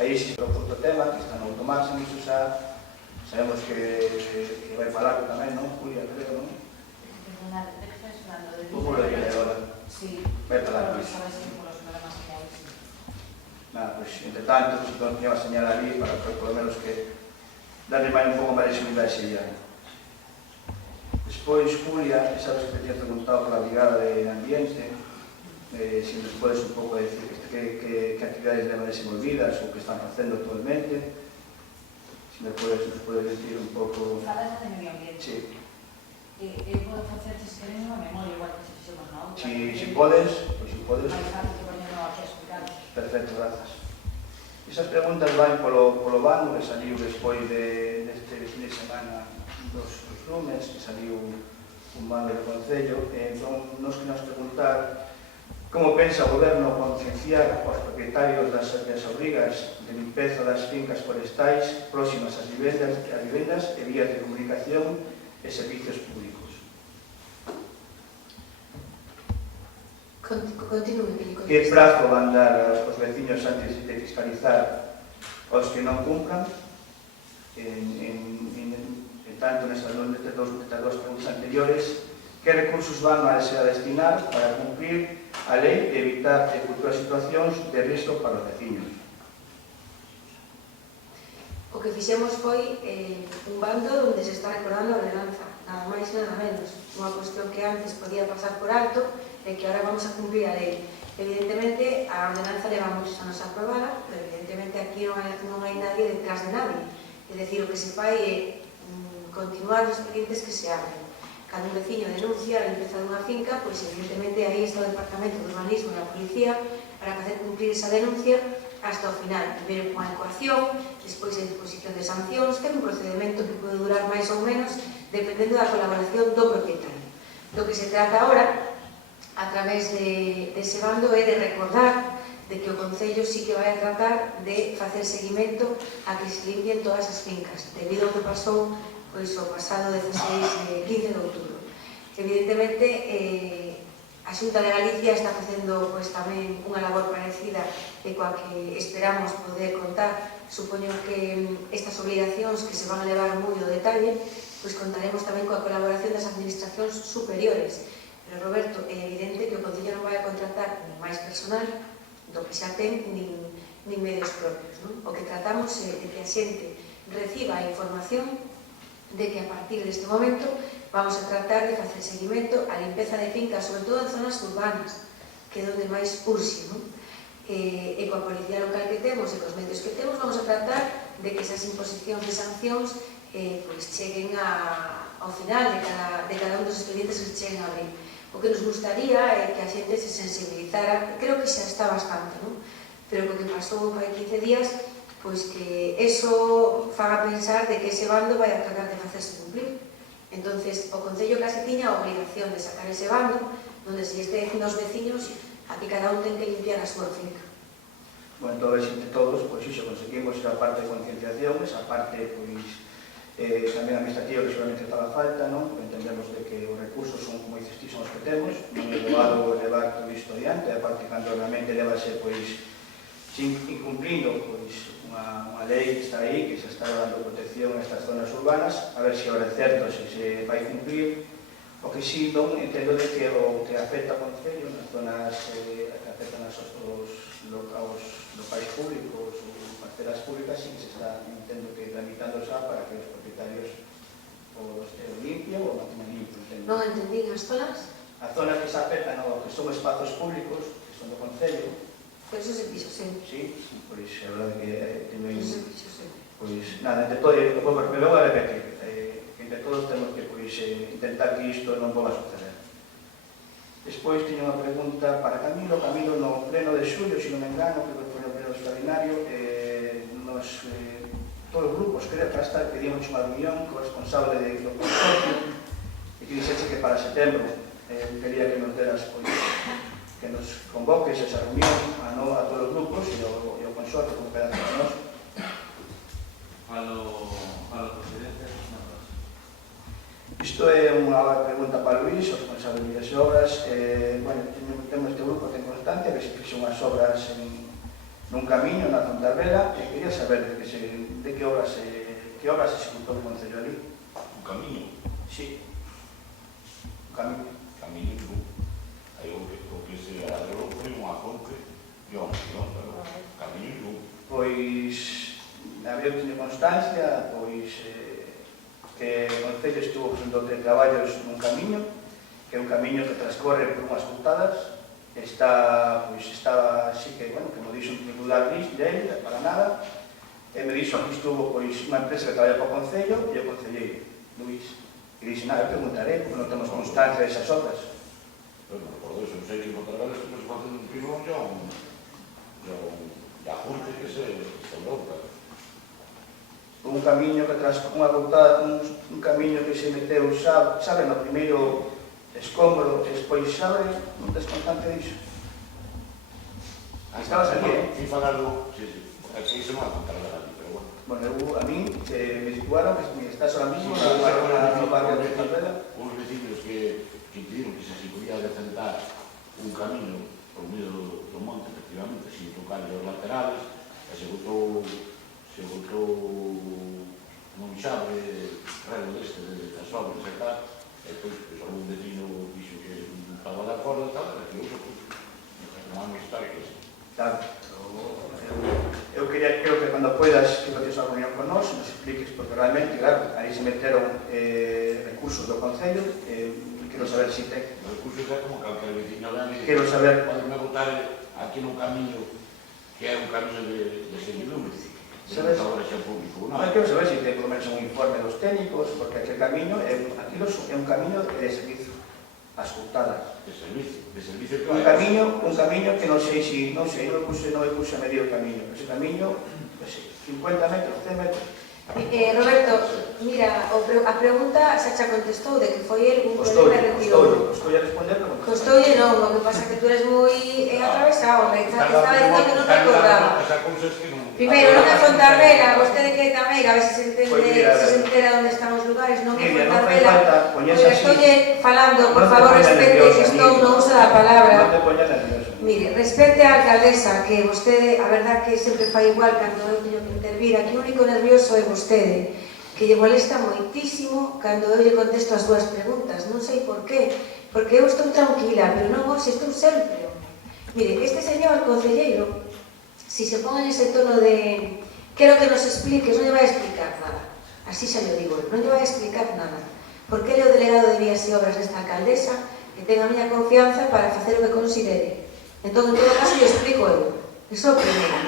Aí existe outro tema, que está no automáximo, iso xa Sabemos que vai falar tamén, non? Julia, creo, non? Perdona, ¿de qué estás hablando? O muro de ahora. Sí. Vai falar Pero iso. sabes que por los problemas que hay, sí. Nada, pues, entre tanto, pues, entonces iba a señalar ali para por lo menos que darle máis un pouco máis de seguridade ese día. Despois, Julia, sabes que te tinha preguntado pola brigada de ambiente, se nos podes un pouco decir que actividades levan desenvolvidas ou que están facendo actualmente. Se nos podes decir un pouco... Falas de medio ambiente. Sí. Eu podo facer, se queren, unha memoria, igual que se fixemos na outra. Si podes, pois si podes. Máis fácil que poñerlo aquí a explicar. Perfecto, grazas. Esas preguntas van polo bando que saliu despois deste fin de semana dos lunes, que saliu un bando do Concello, entón nos que nos preguntar como pensa o Goberno concienciar os propietarios das obrigas de limpeza das fincas forestais próximas ás vivendas e vías de comunicación e servicios públicos. Continúe. Que prazo van dar aos veciños antes de fiscalizar os que non cumpran? Tanto nestas dos preguntas anteriores, que recursos van a destinar para cumprir a lei e evitar futuras situacións de risco para os veciños? O que fixemos foi un bando onde se está recordando a ordenanza, nada máis e nada menos. Unha cuestión que antes podía pasar por alto e que ahora vamos a cumprir a lei. Evidentemente, a ordenanza leva moitos anos aprobada, pero evidentemente aquí non hai nadie detrás de nadie. É dicir, o que se fai é continuar os expedientes que se abren. Cando un veciño denuncia a limpeza dunha finca, pois evidentemente aí está o Departamento de Urbanismo e a Policía para facer cumprir esa denuncia hasta o final. Primeiro con a ecuación, despois a disposición de sancións, que é un procedimento que pode durar máis ou menos dependendo da colaboración do propietario. Do que se trata ahora, a través dese bando, é de recordar de que o Concello sí que vai a tratar de facer seguimento a que se limpien todas as fincas, debido ao que pasou pois o pasado 15 de outubro. Evidentemente, a Xunta de Galicia está facendo pois tamén unha labor parecida e coa que esperamos poder contar. Supoño que estas obligacións que se van a levar moi ao detalle, pois contaremos tamén coa colaboración das administracións superiores. Pero, Roberto, é evidente que o Concello non vai a contratar nin máis personal do que xa ten nin medios propios, non? O que tratamos é de que a xente reciba a información de que a partir deste momento vamos a tratar de facer seguimento á limpeza de fincas, sobre todo en zonas urbanas, que é onde máis urxe, non? E coa policía local que temos e cos medios que temos vamos a tratar de que esas imposicións de sancións pois cheguen ao final de cada un dos expedientes que se cheguen a abrir. O que nos gustaría é que a xente se sensibilizara, creo que xa está bastante, non? Pero o que pasou hai 15 días, pois que eso faga pensar de que ese bando vai a tratar de facerse cumplir. Entonces, o Concello casi tiña a obligación de sacar ese bando, onde se este dicindo aos veciños a que cada un ten que limpiar a súa finca. Bueno, todo eso entre todos, pois iso, conseguimos esa parte de concienciación, esa parte, pois, tamén administrativa que seguramente estaba falta, non? Entendemos de que os recursos son moi cestísimos que temos, non é doado levar todo isto adiante, a parte cando realmente levase, pois, incumplindo, pois, unha lei que está aí, que se está dando protección a estas zonas urbanas, a ver se agora é certo, se vai cumplir, o que si non entendo de que o que afecta ao Concello nas zonas que afectan aos locais públicos ou parcelas públicas, sí que se está, entendo que tramitando xa para que os propietarios os limpian ou mantenan limpio. Non entendín as zonas? As zonas que se afectan ao que son espazos públicos, que son do Concello. Pero eso se fixo sempre. Sí, pois é verdade que tamén... Eso se fixo sempre. Pois nada, entre todo, me vou a repetir, que entre todos temos que intentar que isto non poda suceder. Despois teño unha pregunta para Camilo. Camilo, no pleno de xullo, se non me engano, que foi no pleno extraordinario, todos os grupos, creo que hasta pedimos unha reunión co responsable do consorcio e que dixese que para setembro quería que nos deras, pois, que nos convoques esa reunión a todos os grupos e ao consorcio con pedazo de nós. Falo presidente. Isto é unha pregunta para Luís, o responsable de Vías e Obras. Bueno, temos este grupo, ten constancia, que se fixo unhas obras nun camiño na Fontarbela, e quería saber de que obras que que obras executou o Concello ali? Un camiño, Sí. Un camiño. camiño, aí o que se arreglou foi unha fonte e un camiño, Pois, eu teño constancia, pois, que o Concello estuvo facendo de traballos nun camiño, que é un camiño que transcorre por unhas cortadas, está, pois, estaba así que, bueno, que me dixo un titular dele, para nada, e me dixo que estuvo, pois, unha empresa que traballa para o Concello e o concelleiro, Luís. E dixo, nada, eu preguntaré, porque non temos constancia desas obras. Bueno, por eso, sei que encontrar esto que se face un pilón ya junte que se logra. Un camiño que tras unha cortada, un camiño que se meteu, sabe, no primeiro escombro, e despois sabe, non tes constante disso. Estabas ali, Fui falando, sí, aquí se me va a contar ali, pero bueno. Bueno, a mí me situaron que estás ahora mismo no barrio de Capela. Uns vecinos que pidieron que se podía decentar un camiño por medio do monte, efectivamente, sin tocar os laterales, e se botou nun xabre rego deste das obras e tal, e depois algún vecino dixo que estaba de acordo e tal, e que uso, non vamos estar que sí. Claro. Eu creo que cando puedas que faces a reunión con nós, nos expliques, porque realmente, claro, aí se meteron recursos do Concello, quero saber se ten. Os recursos é como calquer vecino grande. Quero saber. Podeme botar aquí nun camiño que é un camiño de seguidumbre. Sabes? Agora xa público, non? Quero saber se ten, por lo menos, un informe dos técnicos, porque aquel camiño, aquilo é un camiño de servicio, as cortadas. De servicio que Un camiño que non sei se, non me puse a medir o camiño, ese camiño, non sei, 50 metros, 100 metros. Roberto, mira, a pregunta xa cha contestou de que foi el un problema e retirou. Costoulle responder, pero Costoulle non, o que pasa que tú eres moi atravesado, me estaba dicindo que non te acordaba. Primeiro, non é Fontarvela, vostede que é Tameiga, a ver se se entera onde están os lugares, non é Fontarvela. Estoulle falando, por favor, respete que estou no uso da palabra. Non te poñas nervioso. Mire, respete a alcaldesa, que vostede, a verdad que sempre fai igual cando eu teño que intervir, aquí o único nervioso é vostede, que lle molesta moitísimo cando eu lle contesto as súas preguntas, non sei por qué, porque eu estou tranquila, pero non hoxe, estou sempre. Mire, este señor concelleiro, si se pon en ese tono de quero que nos expliques, non lle vai a explicar nada, así xa lle digo, non lle vai a explicar nada, porque ele é o delegado de Vías e Obras desta alcaldesa, que ten a miña confianza para facer o que considere. Entón, en todo caso, lle explico eu. Iso é o primeiro.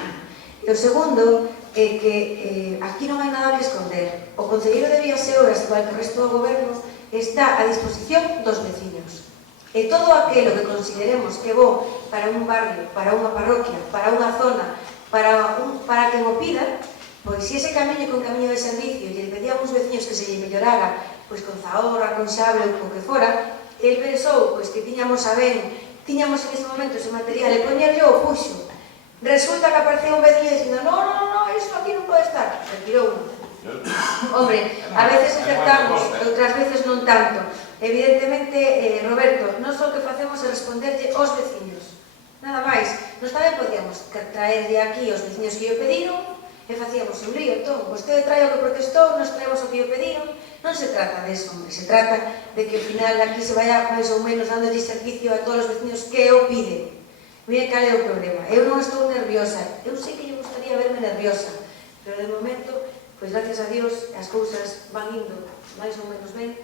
E o segundo é que aquí non hai nada que esconder. O Concelleiro de Vías e Obras, igual que o resto do goberno, está a disposición dos veciños. E todo aquilo que consideremos que é bo para un barrio, para unha parroquia, para unha zona, para que mo pida, pois se ese camiño con camiño de servicio lle pedíamos aos veciños que se lle mellorara, pois con zahorra, con xable ou que fora, el pensou pois que tiñamos a ben, tiñamos en este momento ese material e poñerlle o puxo. Resulta que apareceu un veciño dicindo no, iso aquí non pode estar. Retirou uno. Hombre, a veces acertamos, outras veces non tanto. Evidentemente, Roberto, non só o que facemos é responderlle aos veciños. Nada máis. Nós tamén podíamos traerlle aquí os veciños que o pediron e facíamos un lío. Entón, vostede trae o que protestou, nos traemos o que o pediron. Non se trata de eso, hombre. Se trata de que ao final aquí se vaya máis ou menos dándolle servicio a todos os veciños que o piden. Mire cal é o problema. Eu non estou nerviosa. Eu sei que lle gustaría verme nerviosa, pero de momento, pois gracias a Dios, as cousas van indo máis ou menos ben.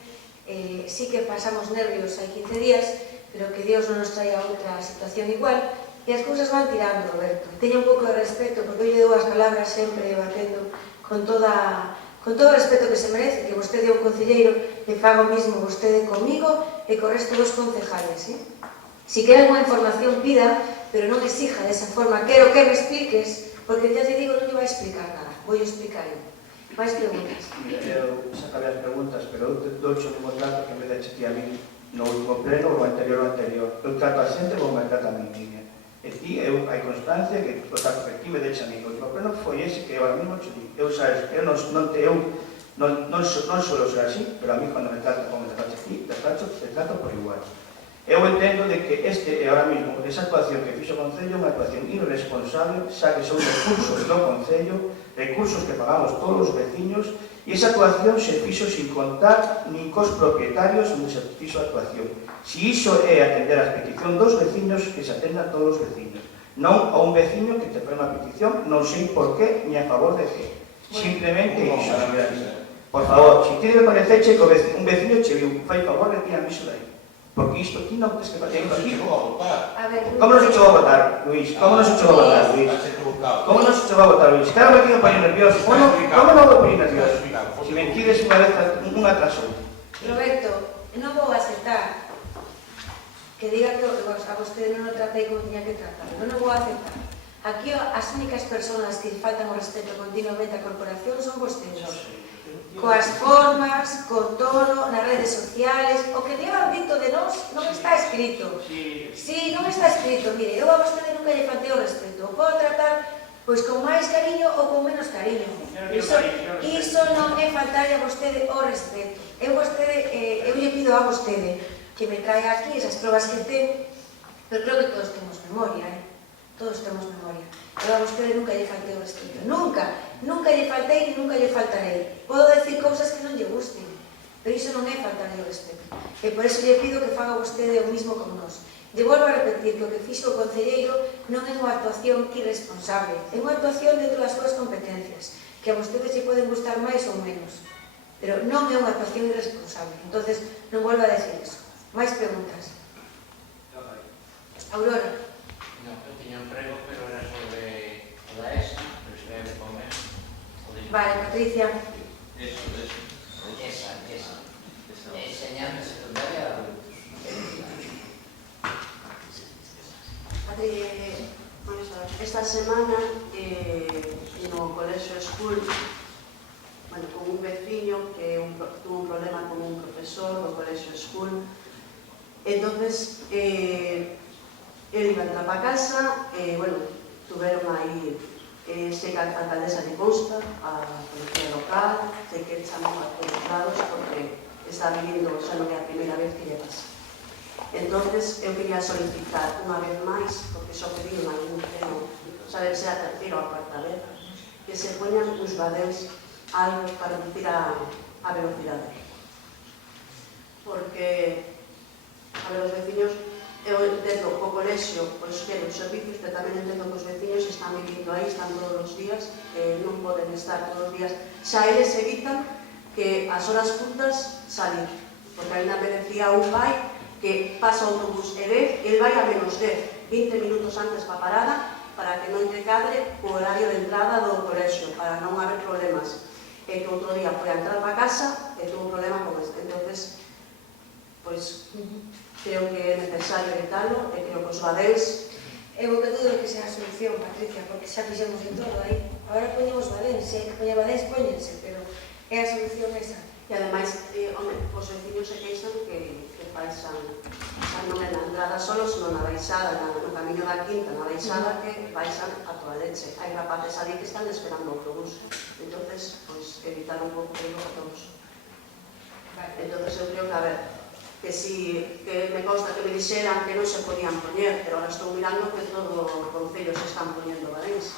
Sí que pasamos nervios hai 15 días, pero que Dios non nos traiga outra situación igual, e as cousas van tirando, Roberto. Teña un pouco de respeto, porque eu lle dou as palabras sempre batendo con todo o respeto que se merece, que vostede é un concelleiro, e faga o mismo vostede comigo e co resto dos concejales. Si quere alguna información, pida, pero non exija desa forma. Quero que me expliques, porque ya te digo, non lle vai explicar nada. Vou explicar eu. Mais preguntas? Eu sacaré as preguntas, pero eu doxo o mismo trato que me deche ti a mí no último pleno ou no anterior. Eu trato a xente como me trata a mí, niña. E ti, hai constancia que o trato que ti me deche a mí no último pleno foi ese que eu ahora mismo te digo. Eu sabes, eu non solo ser así, pero a mí cando me trata como me trata a ti, te trato por igual. Eu entendo de que ahora mismo, esa actuación que fixo o Concello é unha actuación irresponsable, xa que son recursos do Concello, recursos que pagamos todos os veciños, E esa actuación se fixo sin contar nin cos propietarios onde se fixo a actuación. Si iso é atender a petición dos veciños, que se atenda a todos os veciños. Non a un veciño que te fai unha petición, non sei por qué, ni a favor de qué. Simplemente iso. Por favor, si ti debe parecerche que un veciño che viu, fai favor de tirar iso dai. Porque isto ti non tens que facer isto aquí. Como non se chegou a votar, Luís? Como non se chegou a votar, Luís? Como non se chegou a votar, Luís? Claro que me poñer nervioso. Como non me poñer nervioso? Si mentides unha vez, unha tras outra. Roberto, non vou aceptar que diga que a vostede non o tratei como tiña que tratar. Non o vou aceptar. Aquí as únicas persoas que faltan o respeto continuamente á corporación son vostedes. Coas formas, con todo, nas redes sociales, o que llevan dito de nós non está escrito. Si, non está escrito. Mire, eu a vostede nunca lle faltei o respeto. O podo tratar pois con máis cariño ou con menos cariño. Iso non é faltarlle a vostede o respeto. Eu lle pido a vostede que me traia aquí esas probas que ten, pero creo que todos temos memoria, todos temos memoria. Eu a vostede nunca lle faltei o respeto. Nunca lle faltei e nunca lle faltarei. Podo decir cousas que non lle gusten, pero iso non é faltarlle o respeto. E por iso lle pido que faga vostede o mismo con nós. Lle volvo a repetir que o que fixo o concelleiro non é unha actuación irresponsable, é unha actuación dentro das súas competencias, que a vostedes lle poden gustar máis ou menos, pero non é unha actuación irresponsable. Entonces, non volvo a decir eso. Máis preguntas. Aurora. Non, eu tiña un prego, pero era sobre o da ESA, pero se debe comer. Vale, Patricia. Esa. Enseñanza secundaria. Esta semana no Colexio School, con un veciño que tuvo un problema con un profesor do Colexio School, entonces él iba a entrar para casa, tuveron aí sei que a alcaldesa de consta, a policía local, sei que chamou a todos lados porque está vivindo, xa non é a primeira vez que lle pasa. Entonces, eu quería solicitar unha vez máis, porque só pedí en algún pleno, saber se a terceira ou a cuarta vez, que se poñan uns badéns algo para reducir a velocidade. Porque, a ver, os veciños, eu entendo o colexio, pois quero os servicios, pero tamén entendo que os veciños están vivindo aí, están todos os días, non poden estar todos os días. Xa eles evitan que as horas puntas salir, porque ainda me decía un pai que pasa o autobús e el vai a menos 10, 20 minutos antes para parada, para que non lle cadre o horario de entrada do colexio, para non haber problemas. E que outro día foi a entrar para casa e tuvo un problema con este. Entonces, pois, creo que é necesario evitarlo e creo que os badéns... Eu que dudo que sea a solución, Patricia, porque xa fixemos de todo aí. Agora poñemos badéns, se hai que poñer badéns, póñense, pero é a solución esa. E ademais, os veciños se queixan que baixan, non é na entrada solo, senón na baixada, no camiño da quinta, na baixada, que baixan a toda leche. Hai rapaces ali que están esperando o autobús. Entonces, pois, evitar un pouco perigo a todos. Entonces, eu creo que, a ver, que me consta que me dixeran que non se podían poñer, pero ahora estou mirando que todo o concello se están poñendo badéns.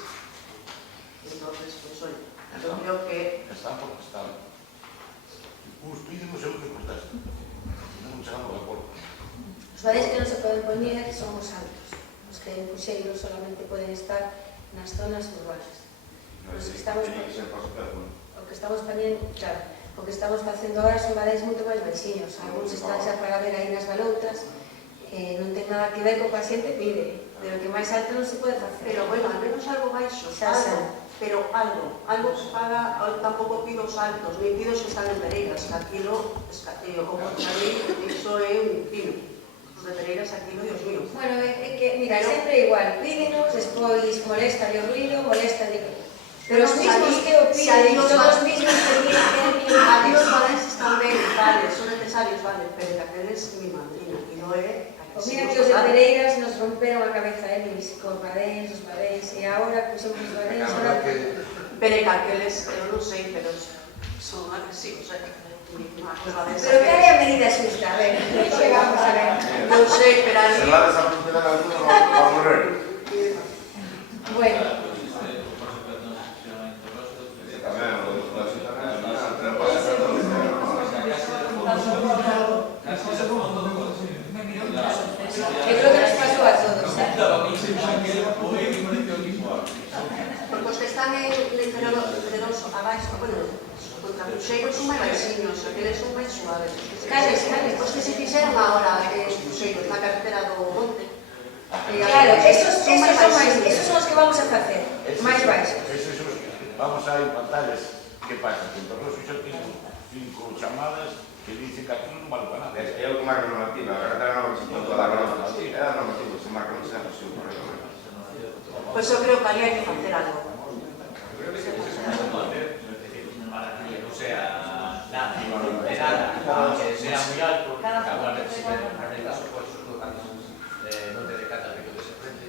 Entonces, pois, oi, eu creo que... Están porque están. Uns pídemos eu que costaste. Non chegamos a acordo. Os badéns que non se poden poñer son os altos. Os que en Puxeiro solamente poden estar nas zonas urbanas. Os que estamos poñendo, claro, o que estamos facendo agora son badéns moito máis baixinhos. Alguns están xa para ver aí nas baloutas, non ten nada que ver co paciente pide, pero que máis alto non se pode facer. Pero, bueno, al menos algo baixo, pero algo que paga, tampouco pido os altos, ni pido os que están en Pereiras, que aquilo, o contrario, iso é un pino. Os de Pereiras, aquilo, Dios mío. Bueno, é que, mira, sempre igual, pídenos, despois molesta de o ruido, molesta de... Pero os mismos que o piden, son os mismos que piden, aquí os badéns están ben, vale, son necesarios, vale, pero que aqueles mi madrina, e non é... Mira que os de Pereiras nos romperon a cabeza, Luis, con badéns, os badéns, e agora puxemos os badéns, agora... Pero que aqueles, eu non sei, pero son agresivos, Pero que hai a medida xusta, a ver, chegamos a ver. Non sei, pero... Se la desapuntada a alguno, va a morrer. Bueno. Tamén, o de Os que están en Pedroso, abaixo, bueno, contra Cruxeiro son máis baixinhos, aqueles son máis suaves. Os que se fixeron agora en Cruxeiro, na carretera do Monte. Claro, esos son os que vamos a facer, máis baixos. Vamos a implantarles, que pasa? Que en Torroso xa tengo 5 chamadas que dicen que aquí non vale para nada. É o que marca a normativa, a carretera non se pode dar a normativa, é a normativa, se marca non se así o correcto. Pois eu creo que ali hai que facer algo. Creo que se puede hacer, para que no sea nada, que sea muy alto, que ahora se arregla su coche, sobre todo cuando no te decatas de que te se frente.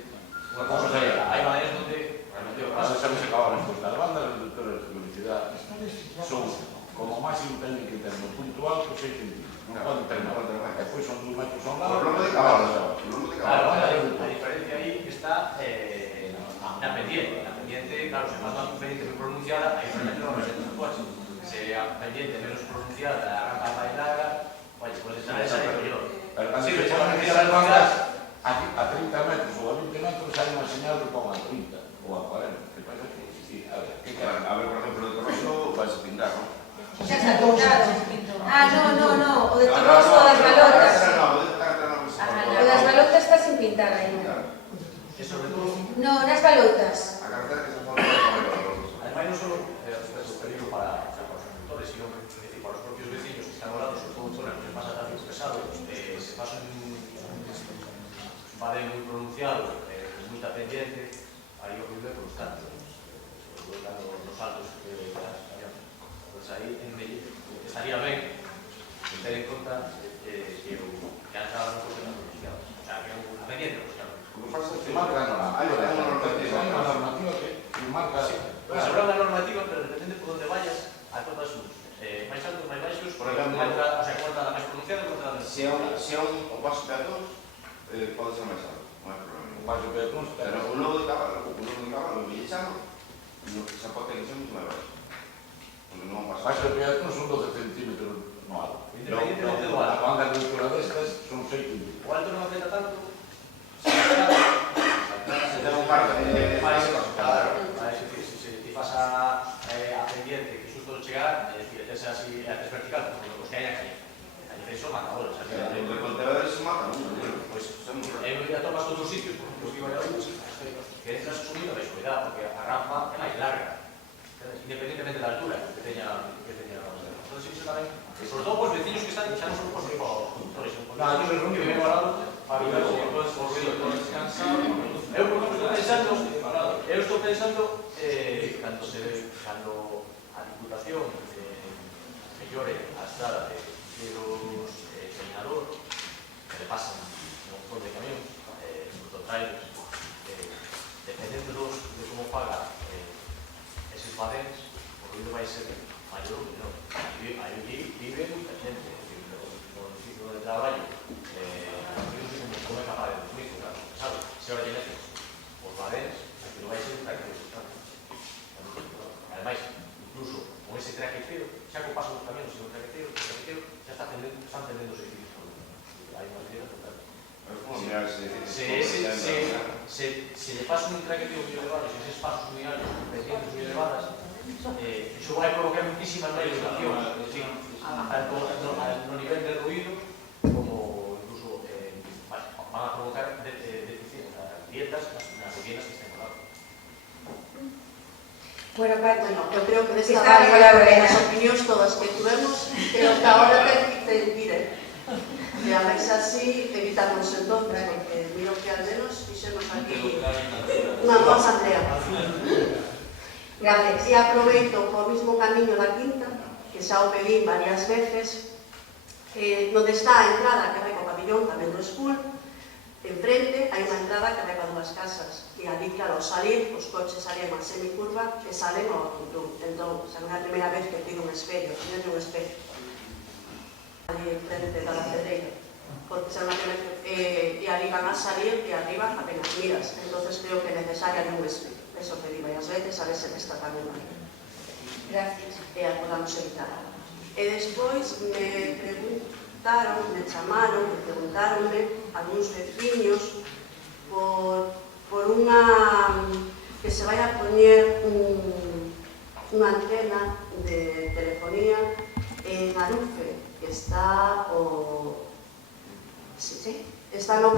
Una cosa sería, hay maneras donde realmente Ahora sabes que acabaron pues, las bandas reductoras de velocidad son como máximo tienen que tener un punto alto 6 centímetros, non poden ter máis. Despois son 2 metros a un lado. Por lomo de caballos, claro, a diferencia ahí está na pendiente. Na pendiente, claro, se pasa unha pendiente moi pronunciada, aí realmente non presenta un coche. Se a pendiente menos pronunciada, a rampa máis larga, pues esa é peor. Pero cando se chaman aquí as bandas, aquí a 30 metros ou a 20 metros hai unha señal que pon a 30 ou a 40. Que pasa que, sí, a ver, que queda? A ver, por exemplo, de Torroso vais a pintar, non? Xa está pintado. No, o de Torroso o das balotas. O das balotas está sin pintar ainda. E sobre todo... No, nas balotas. A carretera que se pone para además, non só respecto ao peligro para os conductores, sino para os propios vecinos que están ao lado, sobre todo en zonas que pasa tráfico pesado, se pasa un badén moi pronunciado, moita pendiente, aí o ruido é constante, sobre todo nos altos que pues aí estaría ben ter en conta que han dado un coche non pronunciado, o sea, que a pendiente pronunciado. Se marca hai unha normativa que marca... Pues habrá unha normativa, pero depende por onde vayas, a todas sus máis altos, máis baixos, por exemplo, o sea, contra a máis pronunciada e contra a menos. Se é un paso peatón, pode ser máis alto, non hai problema. Un paso peatón, pero o lobo de cabalo, o villechano, xa pode ter que ser moito máis baixo. Porque non pasa. Paso peatón son 12 centímetros no alto. Independientemente do alto. A banda reductora destas son 6 centímetros. O alto non afecta tanto, se ten un par de máis, claro, se ti vas a pendiente que xusto chegar, é dicir, tes así, haces vertical, porque que hai a calle. Aí son matadores. Os recolteadores se matan, pois, ya tomas outros sitios, por ejemplo, que iba a que entras subindo, veis, cuidado, porque a rampa é máis larga, independentemente da altura que teña. Entonces, iso tamén, sobre todo os vecinos que están, xa non son os conductores, son que viven ao lado, para evitar que todos os ruidos todos descansados. Eu, por exemplo, estou pensando cando a Diputación mellore a estrada de los Peñador, que le pasan un montón de camións, mototrailers, dependendo de como paga eses badéns, o ruido vai ser maior ou menor. Aí vive moita xente, no sitio de traballo, como é capaz de dormir, claro, sabe? Se ahora llenes os badéns, aquilo vai ser un traqueteo. Ademais, incluso con ese traqueteo, xa que pasan os camións e o traqueteo, xa están tendendo os edificios por dentro. Hai unha medida total. Se le pasa un traqueteo moi elevado, se eses pasos moi altos, pendientes moi elevadas, iso vai provocar muchísimas máis vibracións, tanto no nivel de ruido como incluso van a provocar dietas nas viviendas que estén coladas. Bueno, eu creo que desta as opinións todas que tuvemos, creo que agora te impiden. E a vez así evitamos entonces, porque miro que al menos fixemos aquí unha cosa Andrea. Gracias. E aproveito por mismo camiño da Quinta, que xa o pedín varias veces, onde está a entrada que vai co pabillón tamén do School, enfrente hai unha entrada que vai para dúas casas, e ali, claro, ao salir, os coches salen a semicurva e salen ao tuntún. Entón, xa non é a primeira vez que pido un espello, tiño un espello ali enfrente da Pedreira, porque xa non é e ali van a salir e arriba apenas miras. Entonces creo que é necesaria un espello. Eso pedí varias veces, a ver se está tamén aí. Gracias. E a podamos evitar. E despois me preguntaron, me chamaron, me preguntaronme algúns veciños por por que se vai a poñer unha antena de telefonía en Arufe, que está no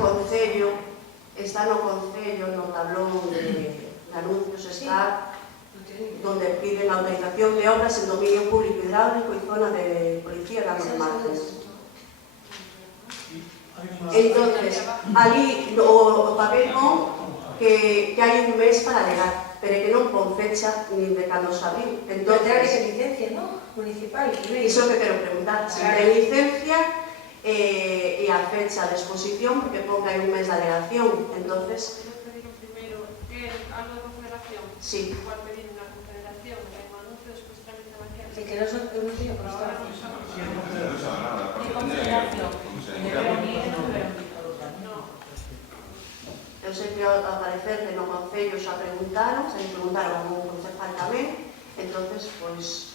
Concello, no tablón de anuncios, está donde piden la autorización de obras en dominio público hidráulico y zona de policía de ambos márgenes. Entonces, ali o papel pon que hai un mes para alegar, pero que non pon fecha nin de cando se abriu. Pero terá que ser licencia, non? Municipal. Iso que quero preguntar, se ten licencia e a fecha de exposición, porque pon que hai un mes de alegación. Entonces, Primeiro, algo de confederación. sí. Igual pedir unha confederación, un anuncio, despois tramitan aquí. Sí, que non teño constancia. No sabe nada. De confederación, de reunir, Eu sei que ao parecer que no Concello xa preguntaron, a un concejal tamén, entonces, pois,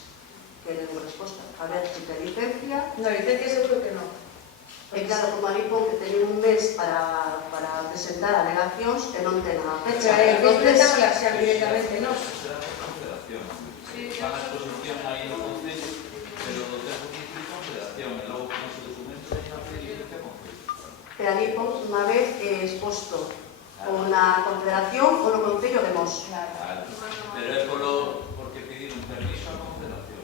queren resposta. A ver, se ten licencia. No, licencia seguro que non. E claro, como ali pon que teñen un mes para presentar alegacións e non ten a fecha. Entonces, xa directamente, non? Será por confederación. Van a exposición aí no Concello, pero do tempo que implica confederación, e logo con ese documento hai unha licencia Concello. Pero ali pon unha vez exposto na confederación ou no Concello de Mos. Pero é porque pediron permiso á confederación.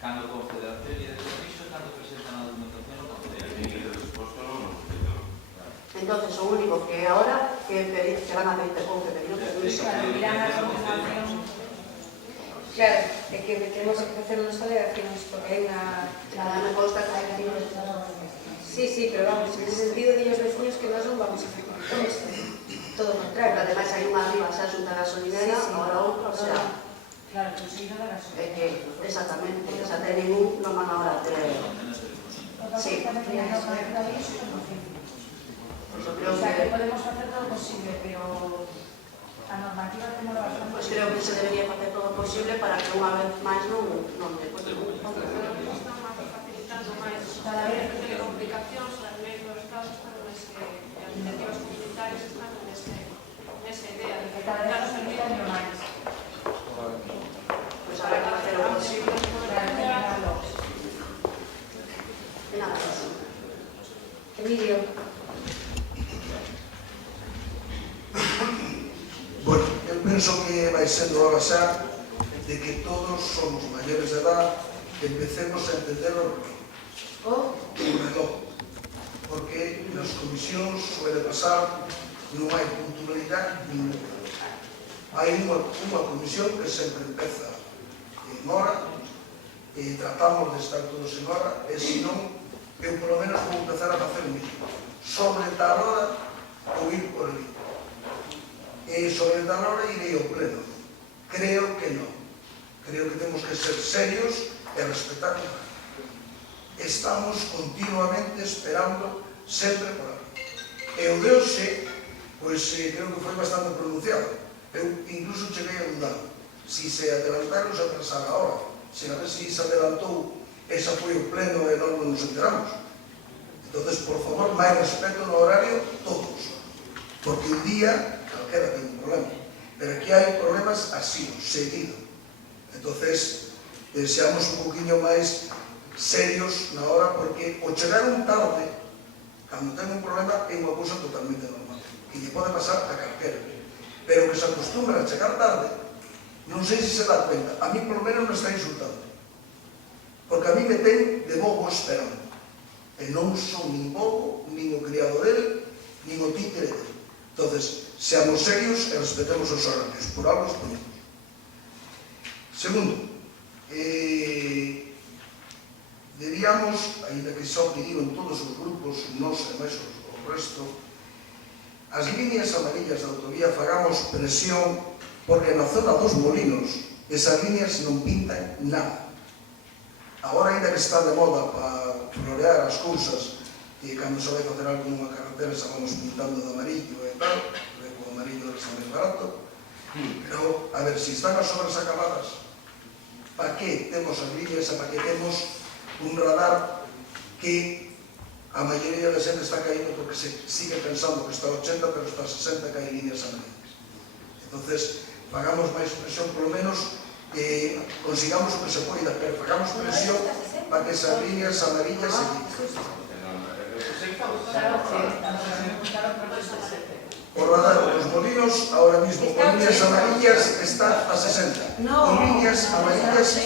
Cando a confederación lle dé permiso, cando presentan a documentación no Concello. Entonces, o único que ahora que van a pedir permiso. Claro, é que temos que facer unas alegacións porque hai unha... Nada me consta que hai que... Sí, pero vamos, en ese sentido de los vecinos que nós non vamos a hacer con esto. Todo o contrario. Ademais, hai unha arriba, xa xunta gasolinera, agora outra, o sea... Claro, que se iba da gasolina. É que, exactamente, xa teñen un, non van ahora a ter... Sí. O sea, que podemos hacer todo posible, pero a normativa temos bastante... Pois creo que se debería facer todo posible para que unha vez máis non lle cueste ningún. Cada vez que tiene complicacións, as leis do Estado están as iniciativas comunitarias están nesa idea de que cada vez nos permitan máis. Pois habrá que facer o posible. E nada máis. Emilio. Bueno, eu penso que vai sendo hora xa de que todos somos maiores de edad e empecemos a entender o reloj, porque nas comisións suele pasar, non hai puntualidade ninguna. Hai unha comisión que sempre empeza en hora e tratamos de estar todos en hora e senón, eu polo menos vou empezar a facer o mínimo sobre tal hora ou ir por ali. E sobre tal hora irei ao pleno. Creo que non. Creo que temos que ser serios e respetar o pleno. Estamos continuamente esperando sempre por ali. E o de hoxe, pois creo que foi bastante pronunciado. Eu incluso cheguei a dudar si se adelantaron ou se atrasaron a hora. Se a ver si se adelantou, esa foi o pleno e non nos enteramos. Entonces, por favor, máis respeto no horario todos. Porque un día calquera ten un problema. Pero aquí hai problemas así, seguido. Entonces, seamos un poquinho máis serios na hora, porque o chegar un tarde, cando ten un problema, é unha cousa totalmente normal, que lle pode pasar a calquera. Pero que se acostumbra a chegar tarde, non sei se se dá cuenta, a mí por lo menos me está insultando, porque a mí me ten de bobo esperando, e non son nin bobo, nin o criado dele, nin o títere dele. Entonces, seamos serios e respetemos os horarios, por algo os ponemos. Segundo, debíamos, ainda que xa o pediron todos os grupos, nos e máis o resto, as líneas amarillas da autovía fagamos presión porque na zona dos Molinos esas líneas non pintan nada. Agora, ainda que está de moda para florear as cousas e cando se vai facer algo nunha carretera xa vamos pintando de amarillo e tal, porque o amarillo é máis barato, pero, a ver, se están as obras acabadas, para que temos as líneas e para que temos un radar que a maioría da xente está caindo porque se sigue pensando que está a 80, pero está a 60 que hai líneas amarillas. Entonces, pagamos máis presión, polo menos, consigamos o que se poida, pero pagamos presión para que esas líneas amarillas se quiten. O radar, os molinos, ahora mismo, con líneas amarillas, están a 60. Con líneas amarillas,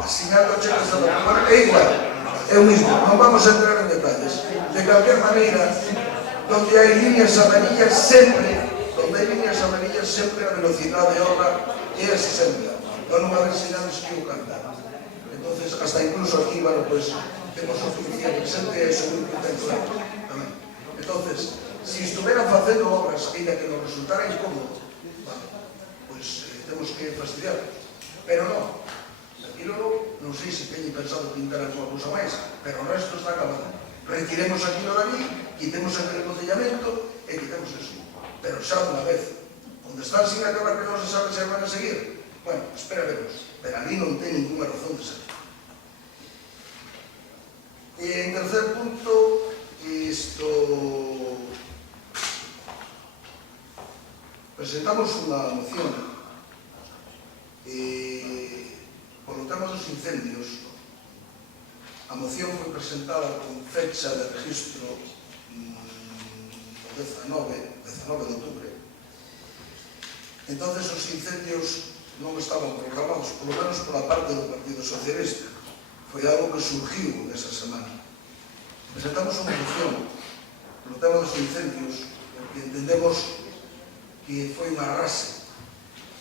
asignando cheques de la é igual, é o mismo, non vamos a entrar en detalles. De cualquier maneira, donde hai líneas amarillas, sempre a velocidade de obra é a 60. Non va a haber señales que o cambian. Entonces, hasta incluso aquí, bueno, pues, temos suficiente presente e eso muy contemplado tamén. Entonces, si estuvieran facendo obras ainda que nos resultara incómodo, vale, pues temos que fastidiarlos. Pero non. Aquilo, non sei se teñen pensado pintar alguma cousa máis, pero o resto está acabado. Retiremos aquilo de ali, quitemos aquele embotellamento e quitemos eso. Pero xa unha vez, onde están sin acabar que non se sabe se van a seguir, bueno, esperaremos. Pero ali non ten ninguna razón de ser. E en tercer punto, presentamos unha moción polo tema dos incendios. A moción foi presentada con fecha de registro 19 de outubro. Entonces os incendios non estaban programados, polo menos pola parte do Partido Socialista. Foi algo que surgiu nesa semana. Presentamos unha moción polo tema dos incendios, porque entendemos que foi unha arrase.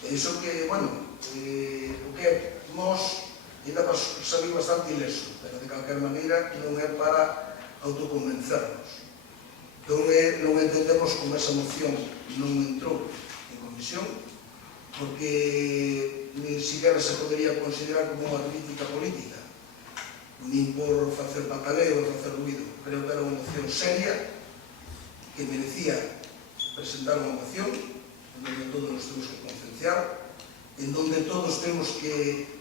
E iso que, bueno, o que nós ainda salir bastante ileso, pero de calquer maneira non é para autoconvencernos. Non entendemos como esa moción non entrou en comisión, porque ni siquiera se podería considerar como unha crítica política, nin por facer bataleo ou facer ruido. Creo que era unha moción seria que merecía presentar unha moción en donde todos nos temos que concienciar, en donde todos temos que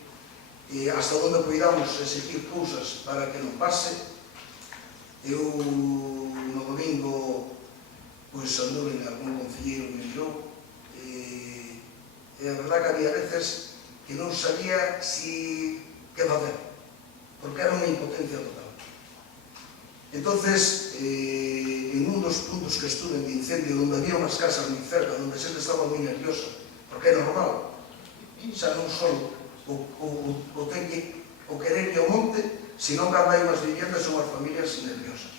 hasta onde poidamos exigir cousas para que non pase. Eu no domingo anduve en algún concelleiro que me mirou e a verdad que había veces que non sabía que facer, porque era unha impotencia total. Entonces, en un dos puntos que estuve de incendio, onde había unhas casas moi cerca, onde a xente estaba moi nerviosa, porque é normal, xa non só o querer que o monte, sino cando hai unhas viviendas ou unhas familias nerviosas.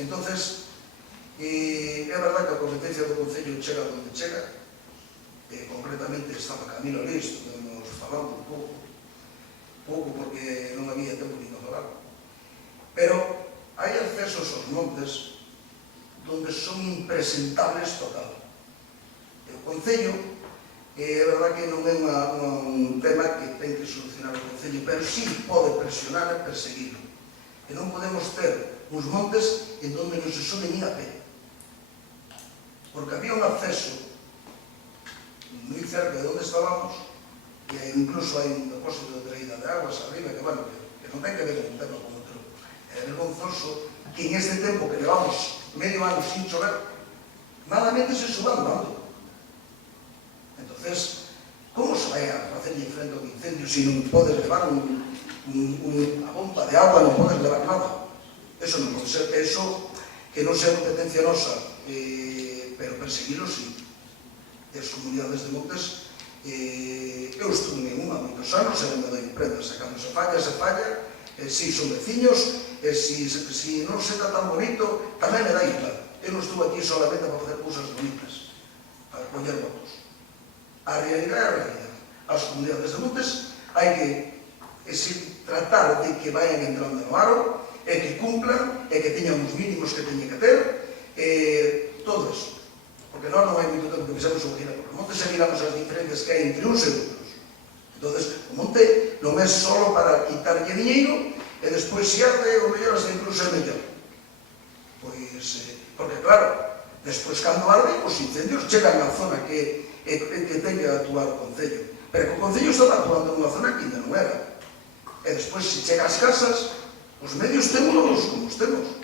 Entonces, é verdad que a competencia do Concello chega onde chega, concretamente estaba Camilo Liz, nos falando un pouco porque non había tempo ni para falar, pero hai accesos aos montes donde son impresentables total. O Concello, é verdad que non é un tema que ten que solucionar o Concello, pero sí pode presionar e perseguirlo. E non podemos ter uns montes en donde non se sube ni a pé. Porque había un acceso moi cerca de onde estábamos, e incluso hai un depósito de traída de aguas arriba, que non ten que ver con un tema como outro. É vergonzoso que en este tempo que levamos medio ano sin chover, malamente se suban dando. Entonces, como se vai a facerlle frente a un incendio se non podes levar unha bomba de agua, non podes levar nada? Eso non pode ser. Eso que non sea competencia nosa, pero perseguirlo sí. E as comunidades de montes, eu estuve en unha moitos anos, e onde doy prendas, e cando se falla, si son veciños, e si non se está tan bonito, tamén me dá igual. Eu non estuve aquí solamente para facer cousas bonitas, para coller votos. A realidade é a realidade. As comunidades de montes hai que tratar de que vayan entrando no aro, e que cumplan, e que teñan os mínimos que teñen que ter, todo eso. Porque non hai moito tempo que fixemos unha gira por o monte, se miramos as diferencias que hai entre uns e outros. Entón, o monte non é só para quitarlle diñeiro, e despois se arde, o mellor hasta incluso é mellor. Porque claro, despois cando arde, os incendios chegan á zona que ten que actuar o Concello. Pero que o Concello estaba actuando nunha zona que ainda non era. E despois, se chega ás casas, os medios témonos como os temos.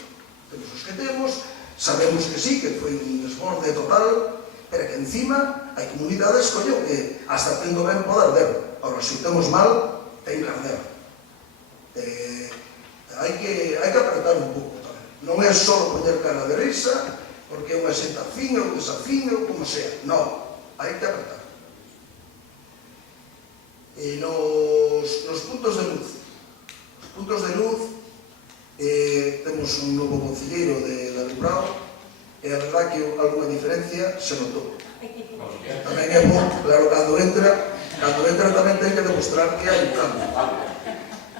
temos os que temos, sabemos que sí, que foi un desborde total, pero que encima hai comunidades, coño, que hasta tendo ben pode arder. Ahora, se temos mal, ten que arder. Hai que apretar un pouco tamén. Non é só poñer cara de risa, porque unha xente afina ou desafina ou como sea. Non, hai que apretar. E nos puntos de luz. Os puntos de luz, temos un novo concelleiro de Lubrao, e a verdad que alguna diferencia se notou. Tamén é bom, claro, cando entra tamén ten que demostrar que hai un cambio.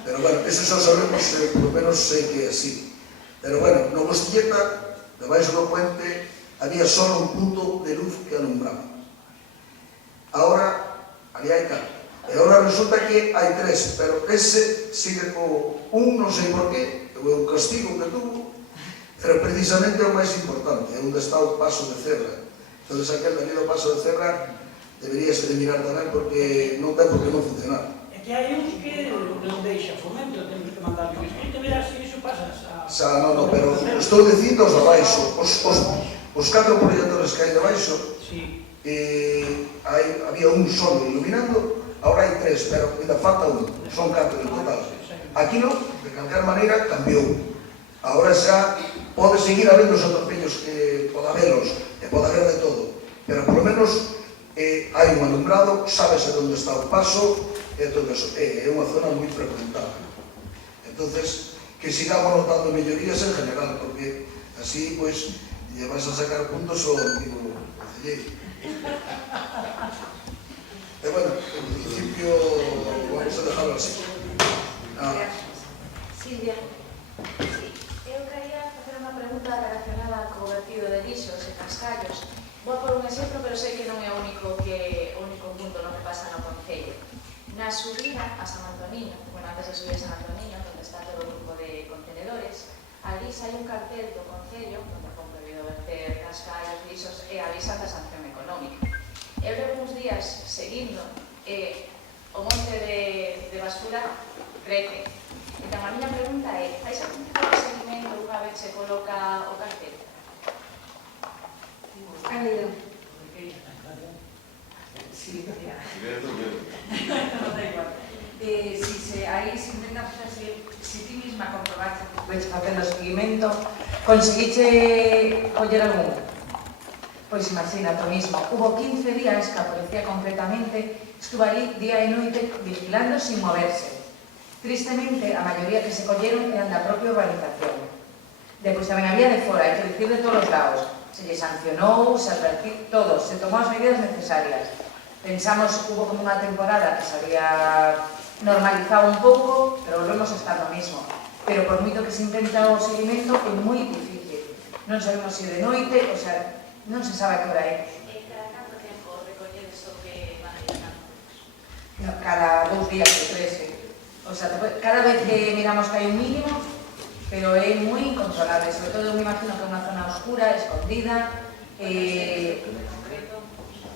Pero bueno, eso xa sabemos, por lo menos sei que é así. Pero bueno, no Costilleta, debaixo do puente, había só un punto de luz que alumbraba. Ahora, ali hai cambio. E agora resulta que hai 3, pero ese sigue co un, non sei por qué, é o castigo que tuvo, pero precisamente é o máis importante, é onde está o paso de cebra. Entón, aquel de do paso de cebra deberíase de mirar tamén porque non ten por que non funcionar. É que hai uns que non deixa fomento, temos que mandar un escrito, mira, se iso pasa Non, pero estou dicindo os abaixo, os 4 proxectores que hai debaixo, había un solo iluminando, agora hai 3, pero ainda falta un, son 4 en total. Aquilo, de calquer maneira, cambiou. Agora xa pode seguir habendo os atropellos que pode habelos, e pode haber de todo, pero por lo menos hai un alumbrado, sábese onde está o paso, e todo eso. É unha zona moi frecuentada. Entonces, que sigamos notando mellorías en general, porque así, pues, lle vas a sacar puntos ao antigo concelleiro. E bueno, en principio, vamos a dejarlo así. Silvia. Eu quería facer unha pregunta relacionada co vertido de lixos e cascallos. Vou por un exemplo, pero sei que non é o único punto no que pasa no Concello. Na subida a San Antoniño, antes de subir a San Antoniño, onde está todo o grupo de contenedores, ali sai un cartel do Concello, onde foi prohibido verter cascallos, lixos, e avisan da sanción económica. Eu levo uns días seguindo e o monte de basura crece. Entón, a miña pregunta é, hai algún tipo de seguimento unha vez se coloca o cartel? Cándido. Sí, non da igual. Aí se intenta facer, se ti misma comprobaste que estuveches facendo o seguimento, conseguiche coller algún? Pois imagina, o mismo. Hubo 15 días que a policía concretamente estuvo ali día e noite vigilando sin moverse. Tristemente, a maioría que se colleron eran da propia urbanización. Depois tamén había de fora, hai que dicir de todos os lados. Se lle sancionou, se advertiu, todo, se tomou as medidas necesarias. Pensamos, hubo como unha temporada que se había normalizado un pouco, pero volvemos a estar no mismo. Pero por moito que se intenta o seguimento, é moi difícil. Non sabemos se de noite, o sea, non se sabe a que hora é. E cada canto tempo recolledes o que van deixando? Cada 2 días ou 3. O sea, cada vez que miramos que hai un mínimo, pero é moi incontrolable. Sobre todo, me imagino que é unha zona oscura, escondida.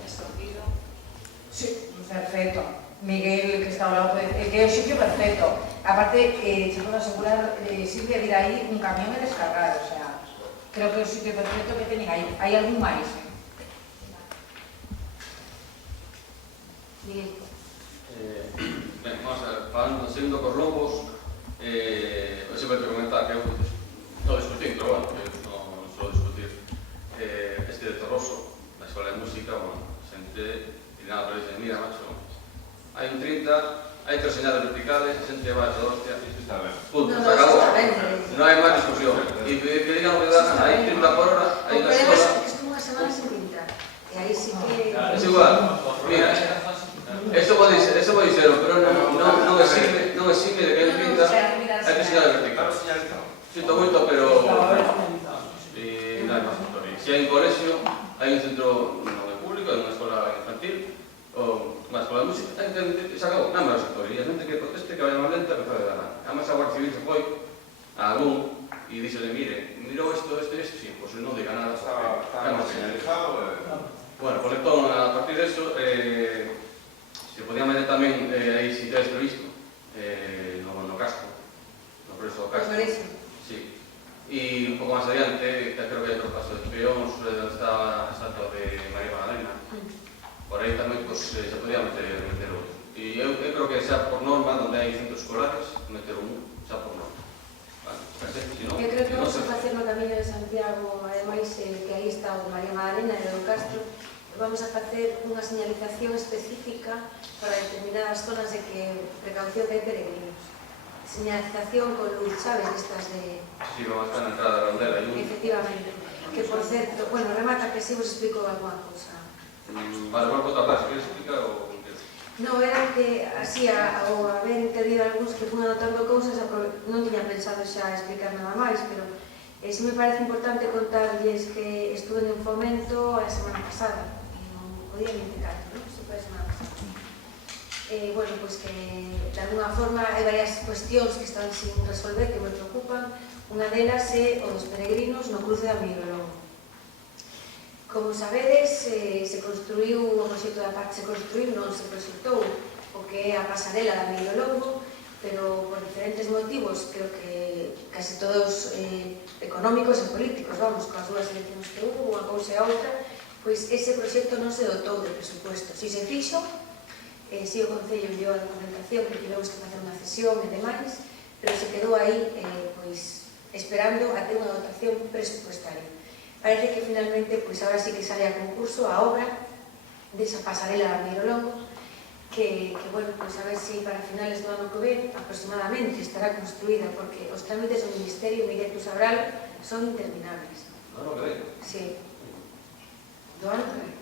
Escondido. Sí, perfecto. Miguel, que está ao lado, que é o sitio perfecto. Aparte, se podo asegurar, Silvia, vir aí un camión e descargar, o sea, creo que é o sitio perfecto que teñen aí. Hai algún máis? Miguel. Ben, vamos a ver, falando, seguindo cos lobos, eu sempre te comentar que eu non discutín, pero bueno, non sou discutir este de Torroso, na Escola de Música, bueno, xente, e nada, pero dicen, mira, macho, hai un 30, hai 3 señales verticales, a xente vai a hostia, punto, se acabou, non hai máis discusión. E que digan que hai 30 por hora, hai na escola... Estuvo unha semana sin pintar, e aí sí que... Es igual, mira, eso pode ser, pero non exime de que hai 30, hai 3 señales verticales. Sinto moito, pero... E nada máis, se hai un colexio, hai un centro público, hai unha escola infantil, ou unha escola de música, se acabou, nada máis sector, e a xente que proteste, que vaya máis lenta, que fai de ganar. Además, a Guardia Civil se foi a algún e díxele, mire, mirou isto, sí, pois non diga nada. Está señalizado. Bueno, por entón, a partir de eso, se podían meter tamén aí si tedes previsto no casco, no preso do casco. Sí. Y un poco más adiante, creo que hay otro paso de peóns, donde está a estatua de María Magdalena. Por aí tamén pues, se podía meter outro. E eu creo que xa por norma, onde hai centros escolares, meter un, xa por norma. Vale, perfecto, si no, Eu creo que vamos no a facer no Camiño de Santiago, ademais que aí está o de María Magdalena e o Castro, vamos a facer unha señalización específica para determinadas zonas de que precaución de peregrinos. Señalización con luz, sabes, estas de... Sí, vamos a estar na entrada da Rondela. Efectivamente. Que, por certo, bueno, remata que si vos explico alguna cousa. Vale, vamos a tardar, se queres explicar o... No, era que, así, ao haber entendido algúns que fun anotando cousas, non tiña pensado xa explicar nada máis, pero sí me parece importante contarlles que estuve en Fomento a semana pasada, o día 24, non? Se foi a semana pasada. Bueno, pois que, de alguna forma, hai varias cuestións que están sin resolver, que me preocupan. Unha delas é o dos peregrinos no cruce da Mirolón. Como sabedes, se construiu o proxecto da parte, se construiu, non se proxectou o que é a pasarela da Mirolongo, pero por diferentes motivos, creo que casi todos económicos e políticos, vamos, coas dúas eleccións que hubo, unha cousa e outra, pois ese proxecto non se dotou de presupuesto. Si se fixo, si o Concello enviou a documentación que tivemos que facer unha cesión e demais, pero se quedou aí pois, esperando a ter unha dotación presupuestaria. Parece que finalmente, pois agora sí que sale a concurso a obra desa pasarela da Mirolongo, que bueno, pois a ver se para finales do ano que ven aproximadamente estará construída, porque os trámites do Ministerio, Miguel, tú sabrás, son interminables. Non o creo. Sí. Do ano que ven.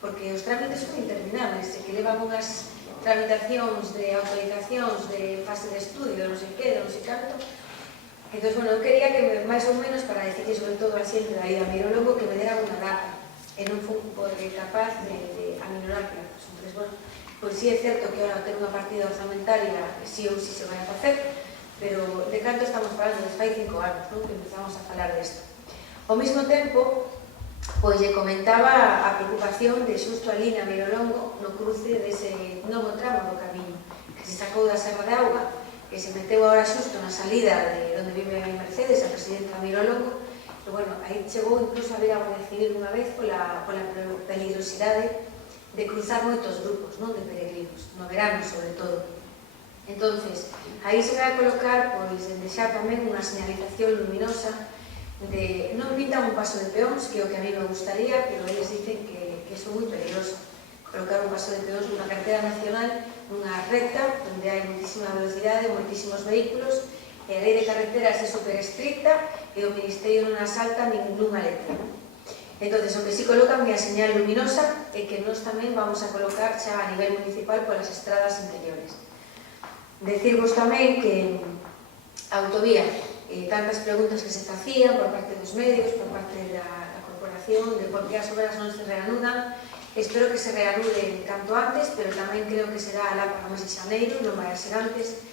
Porque os trámites son interminables, que levan unhas tramitacións de autorizacións de fase de estudio, non sei que, non sei canto. Entón, bueno, eu quería que, máis ou menos, para decirle sobre todo a xente da ida a Mirolongo, que me deran unha data, e non fui capaz de aminorar plazos. Entón, bueno, pois sí é certo que ahora ter unha partida orzamentaria sí ou sí se vai a facer, pero de canto estamos falando, desde fai 5 anos, non? Que empezamos a falar desto. Ao mesmo tempo, pois lle comentaba a preocupación de xusto ali na Mirolongo no cruce dese novo tramo do camiño que se sacou da Serra de Auga, que se meteu agora xusto na salida de onde vive Mercedes, a presidenta da Mirolongo, e bueno, aí chegou incluso a vir a Guardia Civil unha vez pola peligrosidade de cruzar moitos grupos, non, de peregrinos, no verano sobre todo. Entonces, aí se vai a colocar, pois, dende xa tamén unha señalización luminosa de, non pintan un paso de peóns, que é o que a mí me gustaría, pero eles dicen que é moi peligroso colocar un paso de peóns nunha carretera nacional, nunha recta, onde hai moitísima velocidade, moitísimos vehículos, e a lei de carreteras é super estricta e o Ministerio non asalta ninguna letra. Entón, o que si colocan é a señal luminosa e que nós tamén vamos a colocar xa a nivel municipal polas estradas interiores. Decirvos tamén que a autovía, tantas preguntas que se facían por parte dos medios, por parte da corporación, de por que as obras non se reanudan. Espero que se reanuden canto antes, pero tamén creo que será alá para o mes de xaneiro, non vai a ser antes.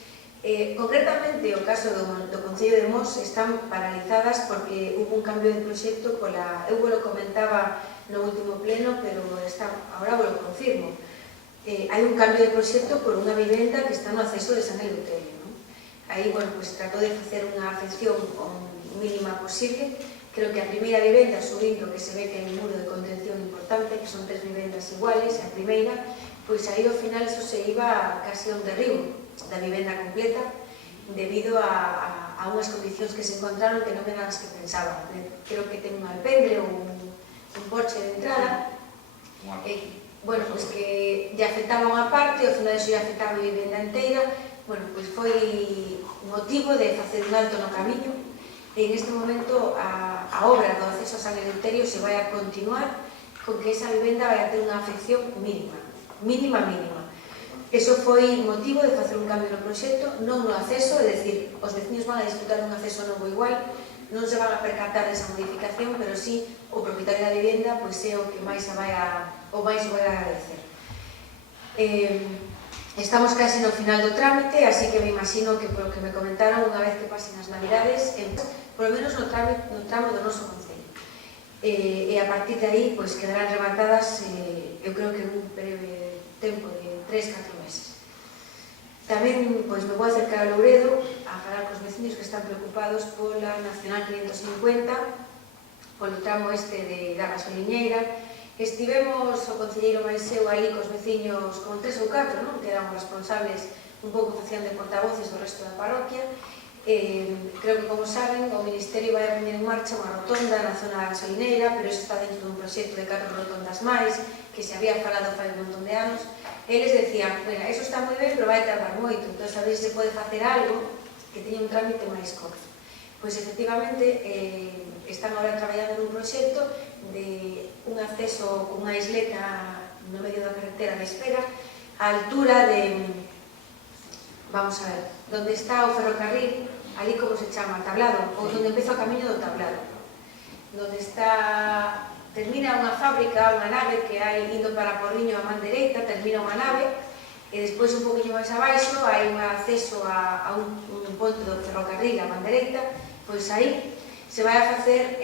Concretamente, o caso do Concello de Mos están paralizadas porque hubo un cambio de proxecto pola... Eu lo comentaba no último pleno, pero agora vos lo confirmo. Hai un cambio de proxecto por unha vivenda que está no acceso de San Eleuterio. Aí, bueno, pues tratou de facer unha afección o mínima posible. Creo que a primeira vivenda, subindo, que se ve que hai un muro de contención importante, que son 3 vivendas iguales, a primeira, pois aí ao final eso se iba casi a un derribo da vivenda completa, debido a unhas condicións que se encontraron que non eran as que pensaban. Creo que ten un alpendre ou un porche de entrada, bueno, pois que lle afectaba unha parte, ao final eso lle afectaba a vivenda inteira. Bueno, pois foi motivo de facer un alto no camiño e en este momento a obra do acceso a San Eleuterio se vai a continuar con que esa vivenda vai a ter unha afección mínima. Eso foi motivo de facer un cambio no proxecto, non no acceso, é dicir, os veciños van a disfrutar un acceso novo igual, non se van a percatar desa modificación, pero sí o propietario da vivenda pois é o que máis vai a agradecer. Estamos casi no final do trámite, así que me imagino que polo que me comentaron, unha vez que pasen as navidades, polo menos no tramo do noso concello. E a partir de aí, pois, quedarán rematadas, eu creo que en un breve tempo de 3-4 meses. Tamén, pois, me vou acercar a Louredo a falar cos veciños que están preocupados pola Nacional 550, polo tramo este da gasoliñeira. Estivemos o concelleiro máis eu ali cos veciños, con 3 ou 4, non? Que eran responsables, un pouco facían de portavoces do resto da parroquia. Creo que, como saben, o Ministerio vai a poñer en marcha unha rotonda na zona da gasolineira, pero iso está dentro dun proxecto de 4 rotondas máis, que se había falado fai un montón de anos. Eles decían, bueno, eso está moi ben, pero vai tardar moito, entón a ver se pode facer algo que teña un trámite máis corto. Pois, efectivamente, están agora traballando nun proxecto de un acceso con unha isleta no medio da carretera de Espera, á altura de, vamos a ver, donde está o ferrocarril, ali como se chama, Tablado, ou donde empeza o camiño do Tablado, donde está, termina unha fábrica, unha nave que hai indo para Porriño a man dereita, termina unha nave, e despois un poquinho máis abaixo hai un acceso a un ponte do ferrocarril a man dereita. Pois aí se vai a facer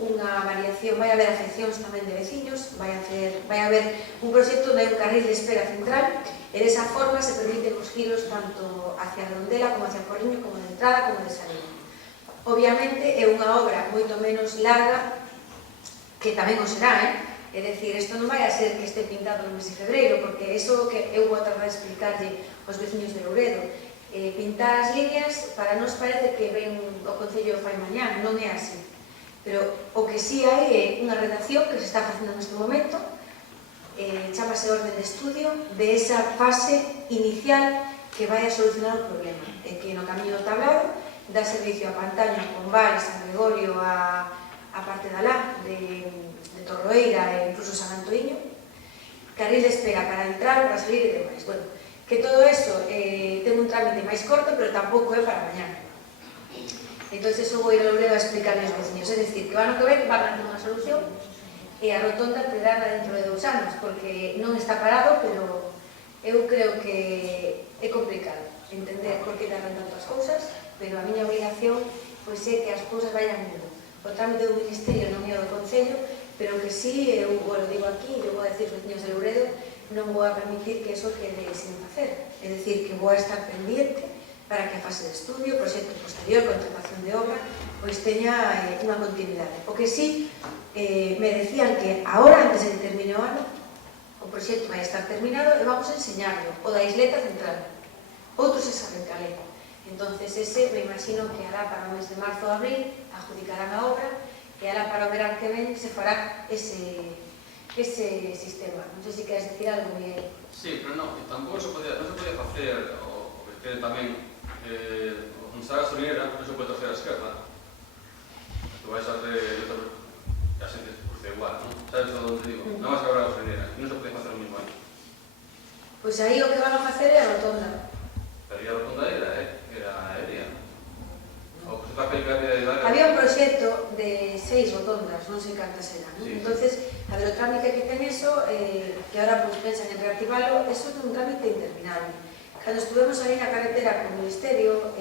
unha variación, vai haber afeccións tamén de veciños, vai haber un proxecto de un carril de espera central, e desa forma se permiten os giros tanto hacia Redondela como hacia Porriño, como de entrada como de salida. Obviamente é unha obra moito menos larga, que tamén o será, é dicir, isto non vai a ser que este pintado no mes de febreiro, porque eso que eu vou tratar de explicarlle aos veciños de Louredo. Pintar as líneas, para nos parece que ven o Concello fai mañán, non é así. Pero o que sí hai é unha redacción que se está facendo neste momento, chamase orden de estudio, de esa fase inicial que vai a solucionar o problema. É que no camiño do Tablado dá servicio a Pantaña, Pombal, San Gregorio, a parte de alá, de Torroeira e incluso San Antoiño, carril de espera para entrar, para salir e demais. Bueno, que todo eso ten un trámite máis corto, pero tampouco é para mañana. Entón, eso vou ir a Louredo a explicarle aos veciños. É dicir, que o ano que ven van a ter unha solución e a rotonda terá dentro de 2 anos, porque non está parado, pero eu creo que é complicado entender por que tardan tanto as cousas, pero a miña obligación pois é que as cousas vayan indo. O trámite do Ministerio non é o do Concello, pero que sí, eu lo digo aquí, eu vou a decir aos veciños de Louredo, non vou a permitir que eso quede sin facer. É dicir, que vou a estar pendiente para que a fase de estudio, proxecto posterior, contratación de obra, pois teña unha continuidade. O que sí, me decían que agora, antes de que termine o ano, o proxecto vai estar terminado e vamos a enseñarlo, o da isleta central. Outros se saben cal é. Entonces, ese, me imagino que hará para o mes de marzo ou abril, adjudicarán a obra, e hará para o verán que ven se fará ese sistema. Non sei se queres decir algo, Miguel. Sí, pero non, tampouco non se podía facer, o que tamén, onde está a gasolinera, non se pode torcer a esquerda. Tu vais a hacer, a xente curte igual, non? Sabes onde digo? Non vas a abrir a gasolinera, e non se pode facer o mismo aí. Pois aí o que van a facer é a rotonda. Pero a rotonda era aérea. O que se está feito que había un proxecto de 6 rotondas, non sei cantas eran. Sí, entonces, a ver, o trámite que ten eso, que ahora pues, pensan en reactivarlo, eso é un trámite interminable. Cando estuvemos aí na carretera con o Ministerio,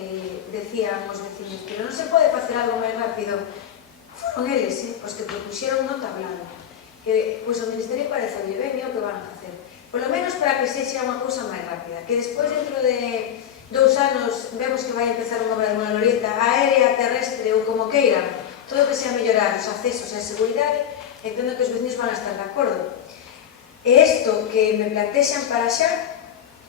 decían os vecinos, pero non se pode facer algo máis rápido. Foron eles, os que propuxeron no Tablado. Pois o Ministerio parece ben o que van a facer. Por lo menos para que sexa unha cousa máis rápida. Que despois, dentro de 2 anos, vemos que vai empezar unha obra de unha glorieta aérea, terrestre ou como queiran, todo que sea mellorar os accesos e a seguridade, entendo que os vecinos van a estar de acordo. E isto que me plantexan para xa,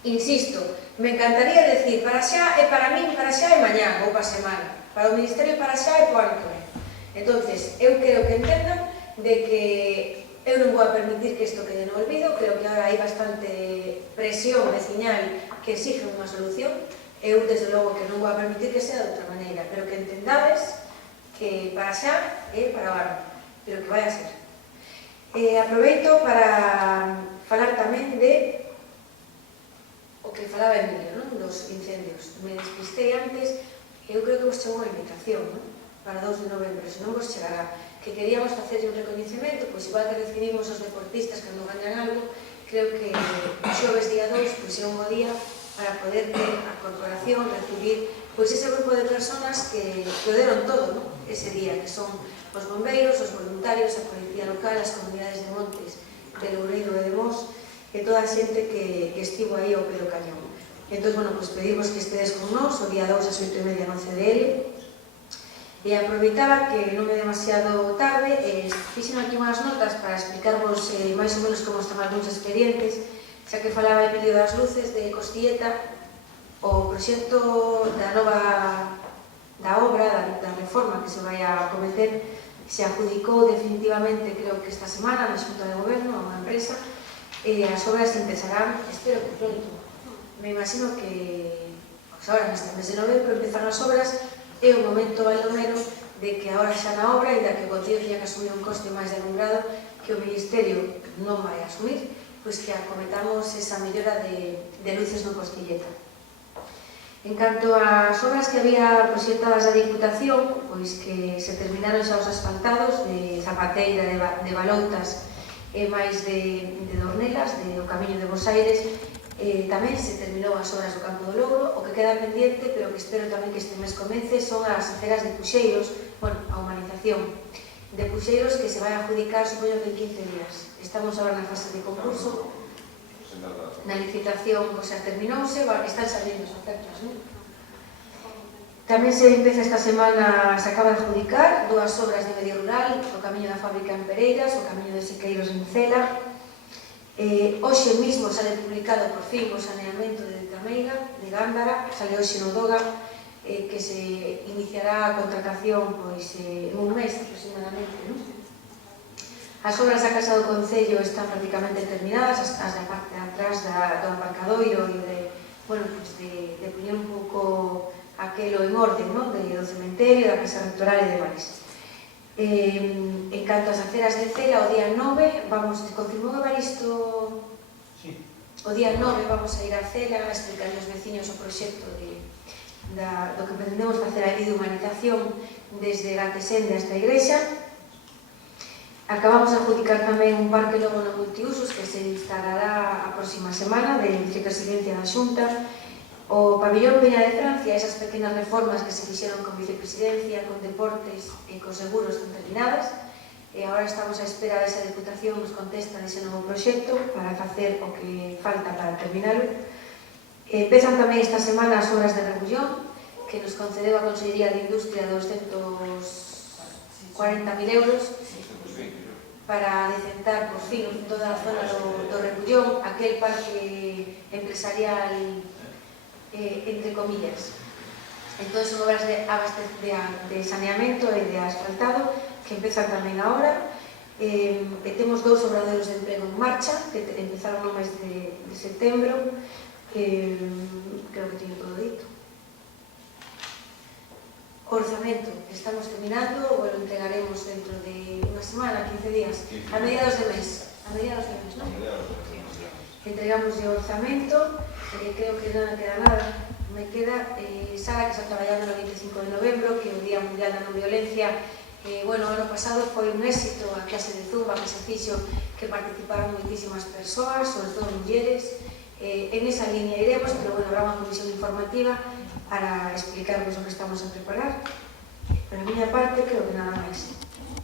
insisto, me encantaría decir para xa e para min, para xa e mañá ou para semana, para o Ministerio para xa e para o ano que ven. Entonces, eu quero que entendan de que eu non vou a permitir que isto quede no olvido, creo que agora hai bastante presión veciñal que exige unha solución, eu desde logo que non vou a permitir que sea de outra maneira, pero que entendades que para xa é para o ano, pero que vai a ser. Aproveito para falar tamén de o que falaba Emilio, non? Dos incendios. Me despistei antes, eu creo que vos chegou a invitación, non? Para 2 de novembro, se non vos chegará, que queríamos facer un recoñecemento, pois igual que recibimos os deportistas cando gañan algo, creo que o xoves día 2 pois é un bo día para poder ter a corporación, recibir pois ese grupo de personas que o deron todo, non? Ese día, que son os bombeiros, os voluntarios, a policía local, as comunidades de montes de Louredo e de Mos, e toda a xente que estivo aí ao pé do cañón. Entón, bueno, pues pedimos que estedes con nós o día 2 ás 8:30 no CDL. E aproveitaba que non é demasiado tarde, fixen aquí unhas notas para explicarvos máis ou menos como están algúns expedientes, xa que falaba Emilio das Luces de Costilleta, o proxecto da obra, da reforma que se vai a cometer, se adjudicou definitivamente, creo que esta semana, na Xunta de Goberno, a unha empresa, e as obras empezarán, espero que pronto. Me imagino que agora neste mes de novembro empezan as obras. É o momento baldomero de que agora xa na obra, e da que o Concello tiña que asumir un coste máis de alumbrado que o Ministerio non vai asumir, pois que acometamos esa mellora de luces no Costilleta. En canto ás obras que había proxectadas da Diputación, pois que se terminaron xa os asfaltados de Zapateira, de Baloutas e máis de Dornelas, do Camiño de Bos Aires. Tamén se terminou as obras do Campo do Logro. O que queda pendiente, pero que espero tamén que este mes comece, son as aceras de Puxeiros, bueno, a humanización de Puxeiros, que se vai a adjudicar, supoño que en 15 días. Estamos agora na fase de concurso, na licitación, o sea, terminouse, están saliendo as ofertas, non? Tamén se empeza esta semana, se acaba de adjudicar dúas obras de medio rural, o Camiño da Fábrica en Pereiras, o Camiño de Sequeiros en Cela. Hoxe mismo sale publicado por fin o saneamento de Tameiga, de Gándara, sale hoxe no Doga, que se iniciará a contratación en un mes aproximadamente. As obras da Casa do Concello están prácticamente terminadas, as da parte de atrás do aparcadoiro e de poñer un pouco aquelo en orden, do cementerio, da Casa Rectoral e demais. En canto ás aceras de Cela, o día 9, confirmou Evaristo? Sí. O día 9 vamos a ir a Cela a explicar aos veciños o proxecto do que pretendemos facer ali de humanización desde Gatesende hasta a igrexa. Acabamos de adjudicar tamén un parque logo no multiusos que se instalará a próxima semana de vicepresidencia da Xunta. O pabillón Peña de Francia, esas pequenas reformas que se fixeron con vicepresidencia, con deportes e con seguros están terminadas, e agora estamos a espera desa Deputación nos contesta dese novo proxecto para facer o que falta para terminalo. Empezan tamén esta semana as obras de Rebullón, que nos concedeu a Consellería de Industria 240.000 euros para decentar por fin toda a zona do Rebullón, aquel parque empresarial entre comillas. Entón son obras de saneamento e de asfaltado que empezan tamén agora. Temos 2 obradoiros de emprego en marcha que empezaron no mes de setembro. Creo que teño todo dito. O orzamento estamos terminando, o lo entregaremos dentro de unha semana, 15 días, a mediados de mes, non? Entregamos o orzamento, creo que non me queda nada. Me queda Sara, que está traballando no 25 de novembro, que é o Día Mundial da Non Violencia. O ano pasado foi un éxito a clase de Zumba que se fixo, que participaron moitísimas persoas, sobre todo mulleres. En esa línea iremos, pero habrá unha comisión informativa para explicarvos o que estamos a preparar. Por a miña parte, creo que nada máis.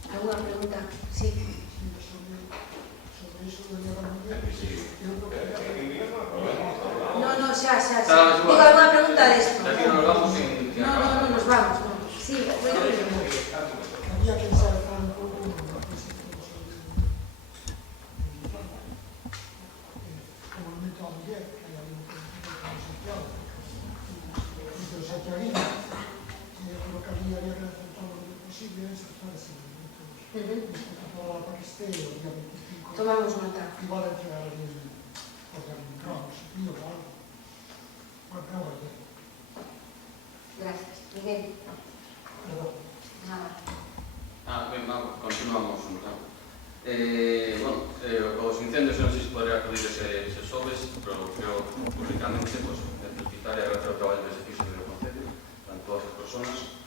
Alguna pregunta? Sí. No, xa. Digo, alguna pregunta de esto. Aquí nos vamos sin... No, nos vamos. Sí, había que ensalzar un pouco o monumento á muller, que hai ali un Santiago, entre os santiaguinos, polo que había que hacer todo o posible ensalzar ese monumento. Para que este o día 25. Tomamos nota. Igual a entregar ali os organizados, o algo. Bueno, gracias. Miguel. Perdón. Nada. Continuamos. Os incendios non sei se podría acudir ese xoves, pero creo públicamente felicitar e agradecer o traballo que se fixo no Concello, a todas as personas,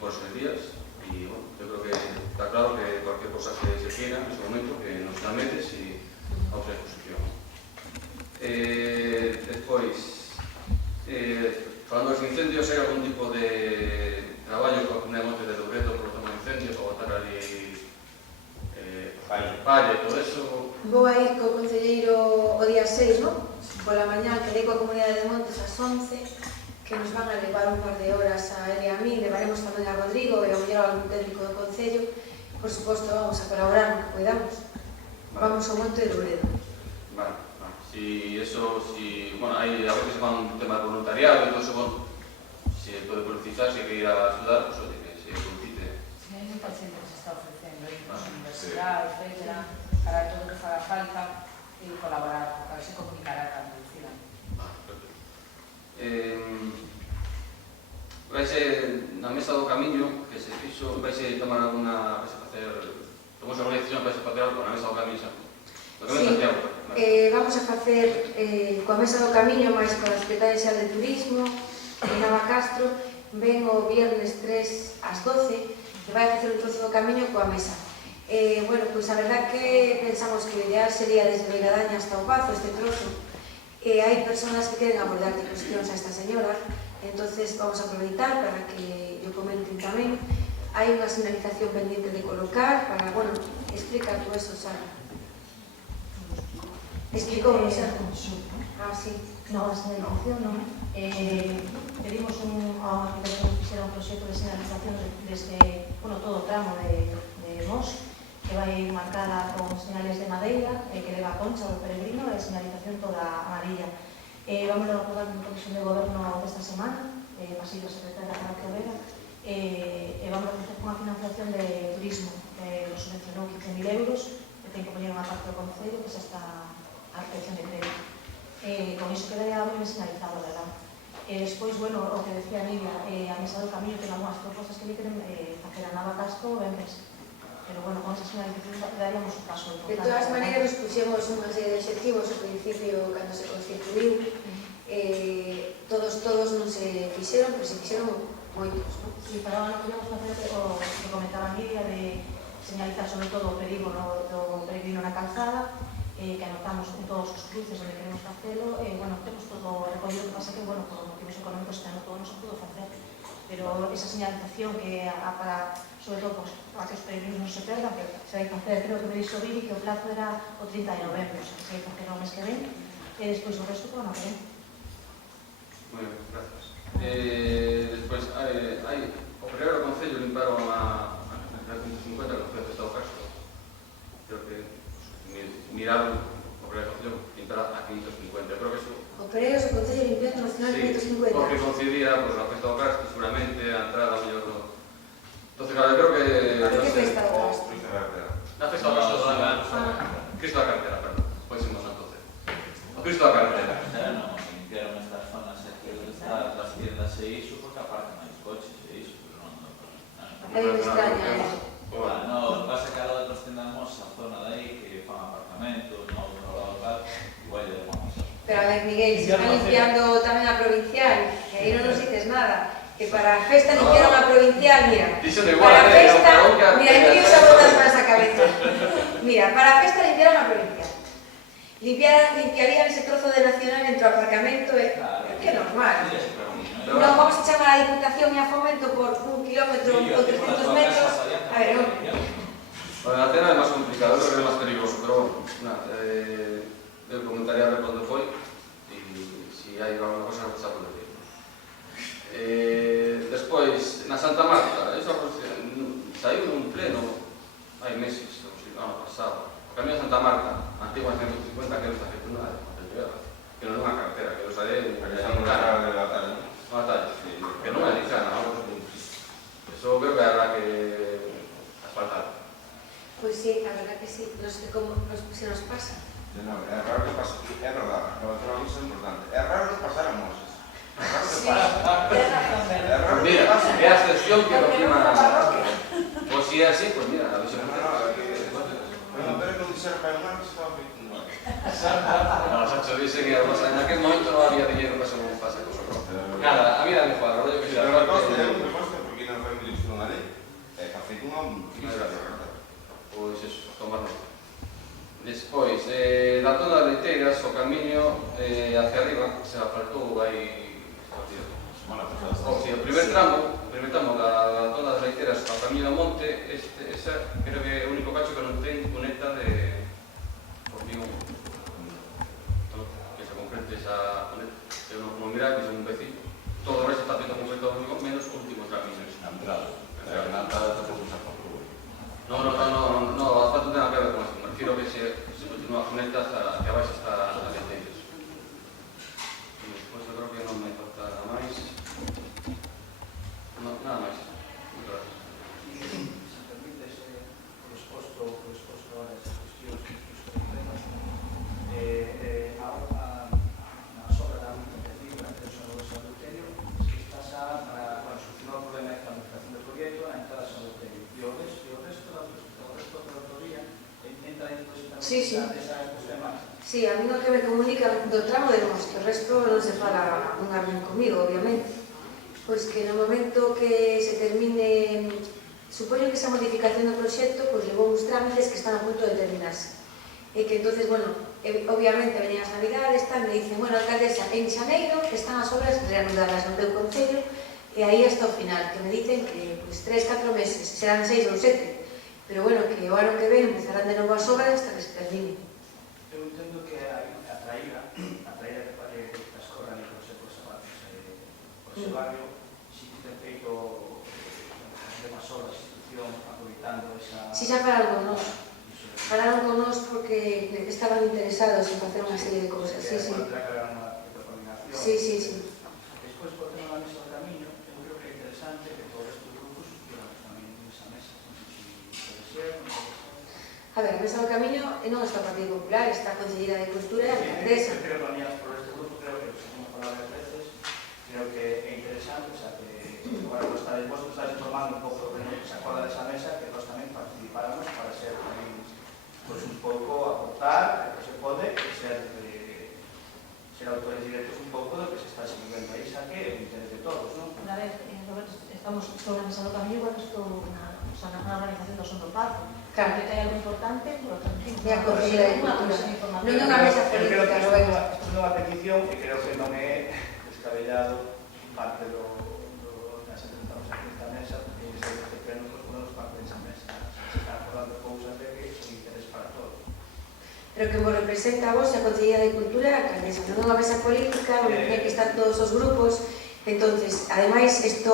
por esos días. E, yo creo que está claro que cualquier cosa que se quiera en este momento, que nos llamedes e a outra exposición. Despois, falando dos incendios, hai algún tipo de traballo coa Comunidade Monte de Dobredo por tema de incendios, para botar ali palla e todo eso? Vou a ir co concelleiro o día 6, non? Pola mañá quedei coa Comunidade de Montes ás 11, que nos van a levar un par de horas a él e a mí, levaremos tamén a Rodrigo e ao mellor algún técnico do Concello. Por suposto, vamos a colaborar no que podamos. Vamos ao Monte de Loredo. Vale, vale. Si eso, si... Bueno, hay a veces van un tema de voluntariado y todo eso, bueno, si puede politizar, si hay que ir a ayudar, pues oye, que se politice. Sí, hay mucha gente que se está ofreciendo, incluso universidad, etcétera, para todo lo que faga falta y colaborar, a ver si comunicará tanto, decida. Vai ser na mesa do camiño que se fixo, vai ser tomar alguna, vai ser facer, tomou alguna decisión, vai ser facer algo na mesa do camiño, do camiño de Santiago. Vamos a facer coa mesa do camiño, máis coa Secretaria Xeral de Turismo, Nava Castro, ven o viernes 3 ás 12, que vai a facer un trozo do camiño coa mesa. Bueno, pois a verdad que pensamos que o ideal sería desde Beiradaña hasta o Pazo, este trozo. Hai persoas que queren abordar cuestións a esta señora, entonces vamos a aproveitar para que yo comenten tamén. Hai unha señalización pendiente de colocar para, bueno, explica tú eso, Sara. Explicou, Sara. Ah, sí. No, a señalización non. Pedimos a que nos fixera un proxecto de señalización desde, bueno, todo o tramo de Mos, que vai marcada con señales de madeira, que leva a concha do peregrino e señalización toda amarilla. Vamos a aprobar unha comisión de goberno desta semana, pasillo a secretaria Raquel Vera, e vamos a facer unha financiación de turismo, que nos subvencionou 15.000 euros, que ten que poñer unha parte do Concello, que xa está a recepción de crédito. Con iso quedaría moi ben señalizado, verdad? Despois, bueno, o que decía Nidia, a mesa do camiño ten algunhas propostas que queren facer a Nava Castro o Benres. Pero, bueno, con esa señalización daríamos un paso. De todas maneiras, nos puxemos unha serie de obxectivos ao principio, cando se constituiu. Todos non se fixeron, pero se fixeron moitos, non? Sí, para o ano podemos facer o que comentaba Nidia de señalizar sobre todo o perigo do peregrino na calzada, que anotamos en todos os cruces onde queremos facelo, bueno, temos todo recollido, que pasa que, bueno, por motivos económicos este ano todo non se pudo facer, pero esa señalización que para, sobre todo, para que os peregrinos non se perdan, que se vai facer, creo que me dixo Viri, que o plazo era o 30 de novembro, o sea, que se vai facer o mes que ven, e despois o resto, bueno, que ven. Moi ben, gracias. Despois, o primeiro Concello limparon a 150, que foi a Festa do Castro. Creo que miraron o primeiro Concello limpar a 550. Creo que eso... O Pereiros do Concello de Limpieza Nacional 550. Porque coincidía, pues, a Festa do Castro, seguramente, a entrada ao mellor do... Entonces, claro, creo que... ¿A que Festa do Castro? Na Festa do Castro da Cristo da Carretera, perdón. Pois imos entonces. O Cristo da Carretera. Non, limpiaron estas zonas aquí onde están as tiendas e iso, porque aparcan máis coches e iso, pero non... Aí me extraña eso. No, pasa que a lo de nos tendamos a zona de aí que fan aparcamentos, no outro lado tal, igual lle demamos. Pero a ver, Miguel, se está limpiando tamén a provincial, que aí non nos dices nada. Que para a festa limpiaron a provincial, mira. Para a festa, mira, me dio esa botas para esa cabeza. Mira, para a festa limpiaron a provincial. Limpiarían ese trozo de Nacional entre o aparcamento e... Que normal. Non vamos a chamar a Diputación e a Fomento por 1 kilómetro ou 300 metros. A ver, non. Bueno, a cena é máis complicado, creo que é máis peligroso, pero bueno, eu comentaría a ver cando foi e se hai alguna cosa que xa pode decir. Despois, na Santa Marta, esa saiu nun pleno hai meses, ano pasado. O camiño de Santa Marta, antigua 150, que non está feito nada, que non é unha carretera, que non sale unha batalla, que non é licana, algo así. Eso creo que habrá que asfaltar. Pois sí, a verdad que sí, non sei como se nos pasa. Non, é raro que pase, é verdade, a naturaleza é importante. É raro que pasara Moses. É raro que pase. Mira, é a excepción que confirma. Pois se é así, pois mira, a veces Pero que non dixera para o mar que se estaba feito un mar. No, Sancho dicen que en aquel momento non había dinero para según pase cosa. Nada, a vida me joda, rollo que se Pero me consta, porque non foi me dixo unha lei, que ha feito unha crise de verdade. Pois eso, tomar nota. Despois, da zona das leiteiras, o camiño hacia arriba, se asfaltou aí... O primer tramo da zona das leiteiras ao camiño do monte, ese creo que é o único cacho que non ten cuneta de hormigón. Que se concrete mirar, que son un vecino, todo o resto está feito con sector público, menos o último tramino. Na entrada. A entrada tampouco se aprovou. No, o asfalto ten que ver con esto. Me refiero que se continúa con estas, que abaixo está a Leteiros. E despois eu creo que non me falta nada máis. No, nada máis. Moitas gracias. Se permites, por exposto ahora esas cuestións que os temas, na sobra da administrativa, na extensión do San Luterio, que estás para solucionar o problema de planificación do proxecto na entrada San Luterio. E o resto da autoría entra dentro de estos temas. Sí, a mí no que me comunican do tramo de Mos, que o resto non se fala unha vez comigo, obviamente. Pois que no momento que se termine, supoño que esa modificación do proxecto, pois levou uns trámites que están a punto de terminarse. E que entonces, bueno, obviamente venían as navidades, tal, me dicen, bueno, alcaldesa, en xaneiro están as obras reanudadas no teu concello, e aí hasta o final, que me dicen que pois 3-4 meses, serán 6 ou 7, pero bueno, que o ano que ven empezarán de novo as obras hasta que se termine. Eu entendo que a traída que transcorra ali por ese barrio, si ten feito demás horas, instrucción, aproveitando esa... Si xa pararon con nós. Pararon con nós porque estaban interesados en facer unha serie de cousas. Sí, sí. Sí, sí, sí. Despois, por tema da mesa do camiño, eu creo que é interesante que todos estes grupos estuvieran tamén nesa mesa. Non sei se pode ser, non pode ser. A ver, a mesa do camiño non está o Partido Popular, está a Conselleira de Cultura e a alcaldesa. Creo que unidas por este grupo, creo que, como falado varias veces, creo que é interesante, o sea, que agora vos estáis formando un pouco que se acorda desa mesa, que nós tamén participáramos para ser tamén, pues, un pouco aportar, que se pode, ser autores directos un pouco do que se está escribindo aí, xa que é o interés de todos, non? Una vez, Roberto, estamos sobre a mesa do camiño, igual que estou na organización do Son do Pazo. Claro, que hai algo importante, por outro tempo. E a Conselleira de Cultura. Non é unha mesa política, Roberto. Isto é unha petición que creo que non é descabellado parte das presentamos aquí nesta mesa, porque este pleno nos ponemos parte desa mesa. Se están falando cousas de que son interés para todos. Pero que vos representa a vos a Conselleira de Cultura e a alcaldesa. Non é unha mesa política, onde ten que estar todos os grupos. Entonces, ademais, este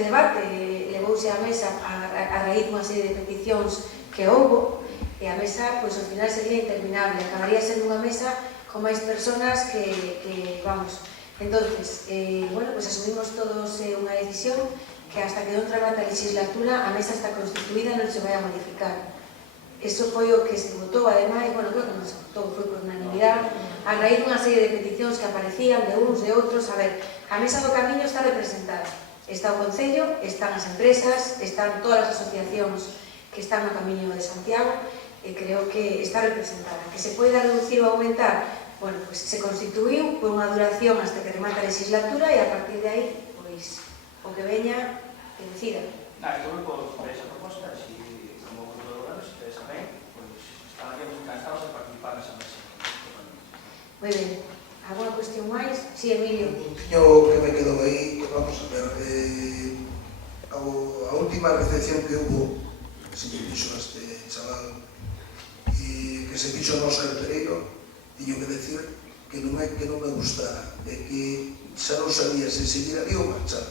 debate levouse á mesa a raíz dunha serie de peticións que houbo, e a mesa, pois, ao final sería interminable. Acabaría sendo unha mesa con máis personas que vamos. Entonces, bueno, pues asumimos todos unha decisión que hasta que non trabata a legislatura a mesa está constituída, non se vai a modificar. Eso foi o que se votou, ademais, bueno, creo que non se votou, foi por unanimidade, a raíz dunha serie de peticións que aparecían de uns, de outros. A ver, a mesa do camiño está representada. Está o Concello, están as empresas, están todas as asociacións que están no Camiño de Santiago, e creo que está representada. Que se poida reducir ou aumentar, bueno, pues se constituiu por unha duración hasta que remata a legislatura, e a partir de aí, pois, o que veña, que decida. Este grupo sobre esa proposta, si como grupo de goberno, se ustedes saben, pues estaríamos encantados de participar nesa mesa. Moi ben. Alguna cuestión máis? Sí, Emilio. Yo que me quedo aí, que vamos a ver, a última recepción que hubo, que se me fixo este chaval, e que se fixo no Oscar Pereiro, teño que decir que non é que non me gustara, é que xa non sabía se seguir ali ou marchar.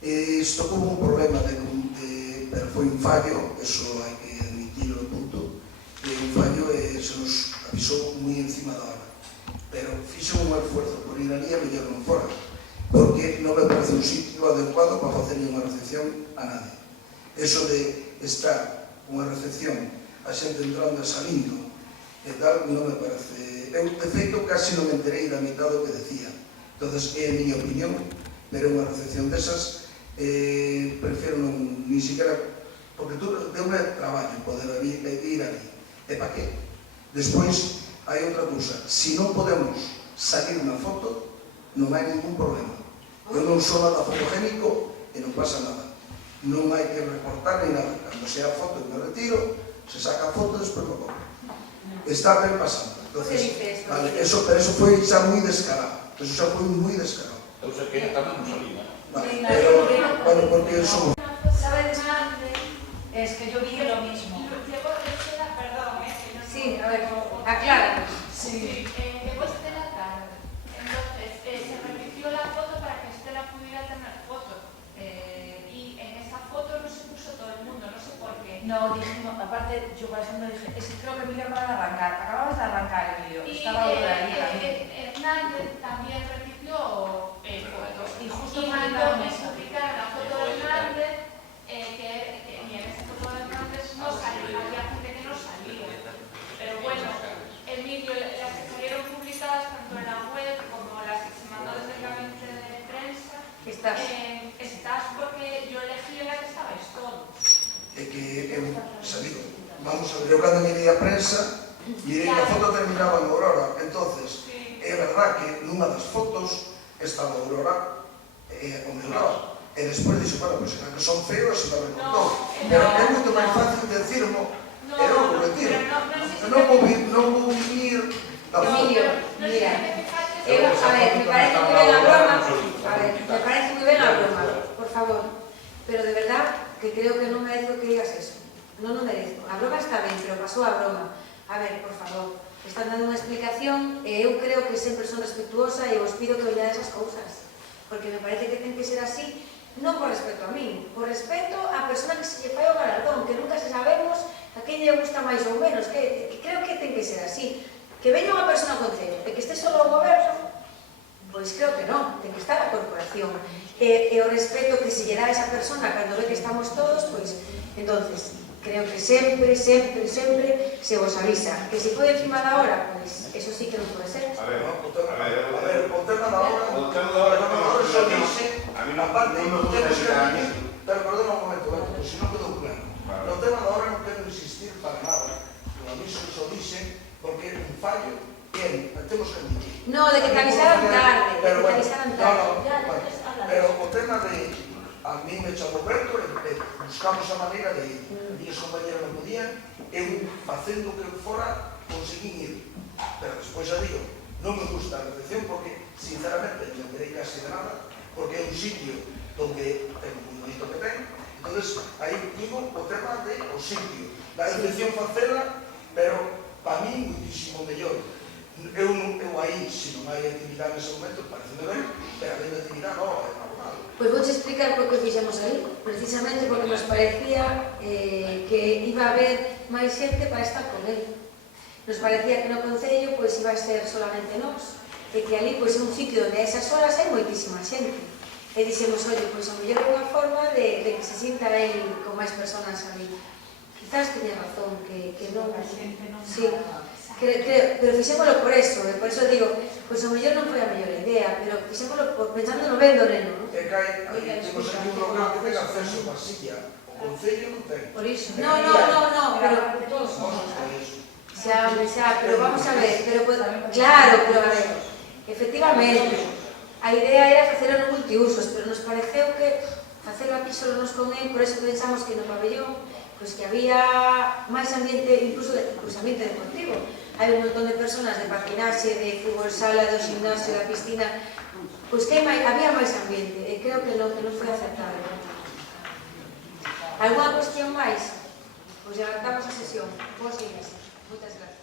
Isto como un problema pero foi un fallo, eso hai que admitirlo, punto, un fallo e se nos avisou moi encima da hora, pero fixo un esforzo por ir ali a mellor non fora, porque non me parece un sitio adecuado para facer unha recepción a nadie. Eso de estar unha recepción a xente entrando e salindo e tal, non me parece. Eu, de feito, casi non me enterei da mitad do que decía. Entonces, é a miña opinión, pero unha recepción desas prefiero non, ni siquiera, porque tú deu-me traballo poder ir ali. E pa qué? Despois, hai outra cousa. Se non podemos salir na foto, non hai ningún problema. Eu non sou nada fotogénico e non pasa nada. Non hai que reportar ni nada. Cando sea foto me retiro, se saca a foto, despois me pongo. Está ben pasando. Entonces, vale, pero eso foi xa moi descarado. Eso xa foi moi descarado. Eu sei que tamén non salía. Vale, pero, bueno, porque somos... ¿Sabes? Es que yo vi lo mismo. Perdón, sí, a ver, aclara. Sí. Después de la tarde, entonces, se No, dijimos, aparte, yo por ejemplo dije, es que creo que Emilio acaba de arrancar. Acababas de arrancar, Emilio. Estaba por ahí también. Hernández también repitió fotos. Y justo mandó publicar la foto de Hernández, que en esa foto de Hernández no salía, había gente que no salía. Pero bueno, Emilio, las que salieron publicadas tanto en la web como las que se mandó desde el gabinete de prensa, estás porque yo elegí la que estabais todos. É que eu sabido, vamos a ver, eu cando mirei a prensa mirei a foto terminaba en Aurora, entonces é verdad que nunha das fotos estaba Aurora o meu lado, e despois dixo, bueno, pois será que son feos e me recortou, pero é moito máis fácil decirmo e non vou retiro, non vou vivir na foto. Emilio, mira, a ver, me parece moi ben a broma, me parece moi ben a broma, por favor, pero de verdad que creo que non merezco que digas eso. Non o merezco. A broma está ben, pero pasou a broma. A ver, por favor, están dando unha explicación e eu creo que sempre son respetuosa e vos pido que ollades as cousas. Porque me parece que ten que ser así, non por respeto a min, por respeto á persona que se lle fai o galardón, que nunca se sabemos a quen lle gusta máis ou menos, que creo que ten que ser así. Que veña unha persona ao concello e que este solo o goberno, pois creo que non, ten que estar a corporación. E o respeto que se lle dá a esa persona cando ve que estamos todos, pois, entonces, creo que sempre se vos avisa. Que se pode encima da hora, pois, eso sí que non pode ser. A ver, o tema da hora só dice, aparte, temos que pero perdona un momento, porque se non quedou claro. No tema da hora non quero insistir para nada. O aviso só dice, porque é un fallo, que temos que admitir. No, de que te avisaran tarde, de que te avisaran tarde. Pero o tema de a mí me chamou Berto e buscamos a maneira de ir. Mis compañeros non podían, eu facendo que fora conseguín ir. Pero despois xa digo, non me gusta a recepción porque, sinceramente, non me dei casi de nada, porque é un sitio donde ten un bonito que ten. Entonces, aí digo o tema de o sitio. La recepción facela, pero para mí muitísimo mellor. Eu aí, se non hai actividade nese momento, pareceme ben, pero habendo actividade non, é normal. Pois vou explicar por que fixemos aí, precisamente porque nos parecía que iba a haber máis xente para estar con ele. Nos parecía que no Concello pois iba a ser solamente nós, e que ali pois é un sitio onde a esas horas hai moitísima xente. E dixemos, oye, pois a mellor é unha forma de que se sinta ele con máis personas ali. Quizás teña razón, que non... Sí. Pero fixémoslo por eso digo, pois o mellor non foi a mellor idea, pero fixémoslo pensando no ben do neno, non? E cae, temos aquí un local que ten acceso a silla, o Concello non ten. Por iso. No, pero... Xa, pero vamos a ver, claro, pero a ver, efectivamente, a idea era facelo no multiusos, pero nos pareceu que facelo aquí solo nos con él, por eso pensamos que no pabellón, pois que había máis ambiente, incluso ambiente deportivo. Hai un montón de personas de patinaxe, de fútbol sala, do gimnasio, da piscina, pois que había máis ambiente, e creo que non foi aceptable. Alguna cuestión máis? Pois levantamos a sesión. Vos días. Moitas gracias.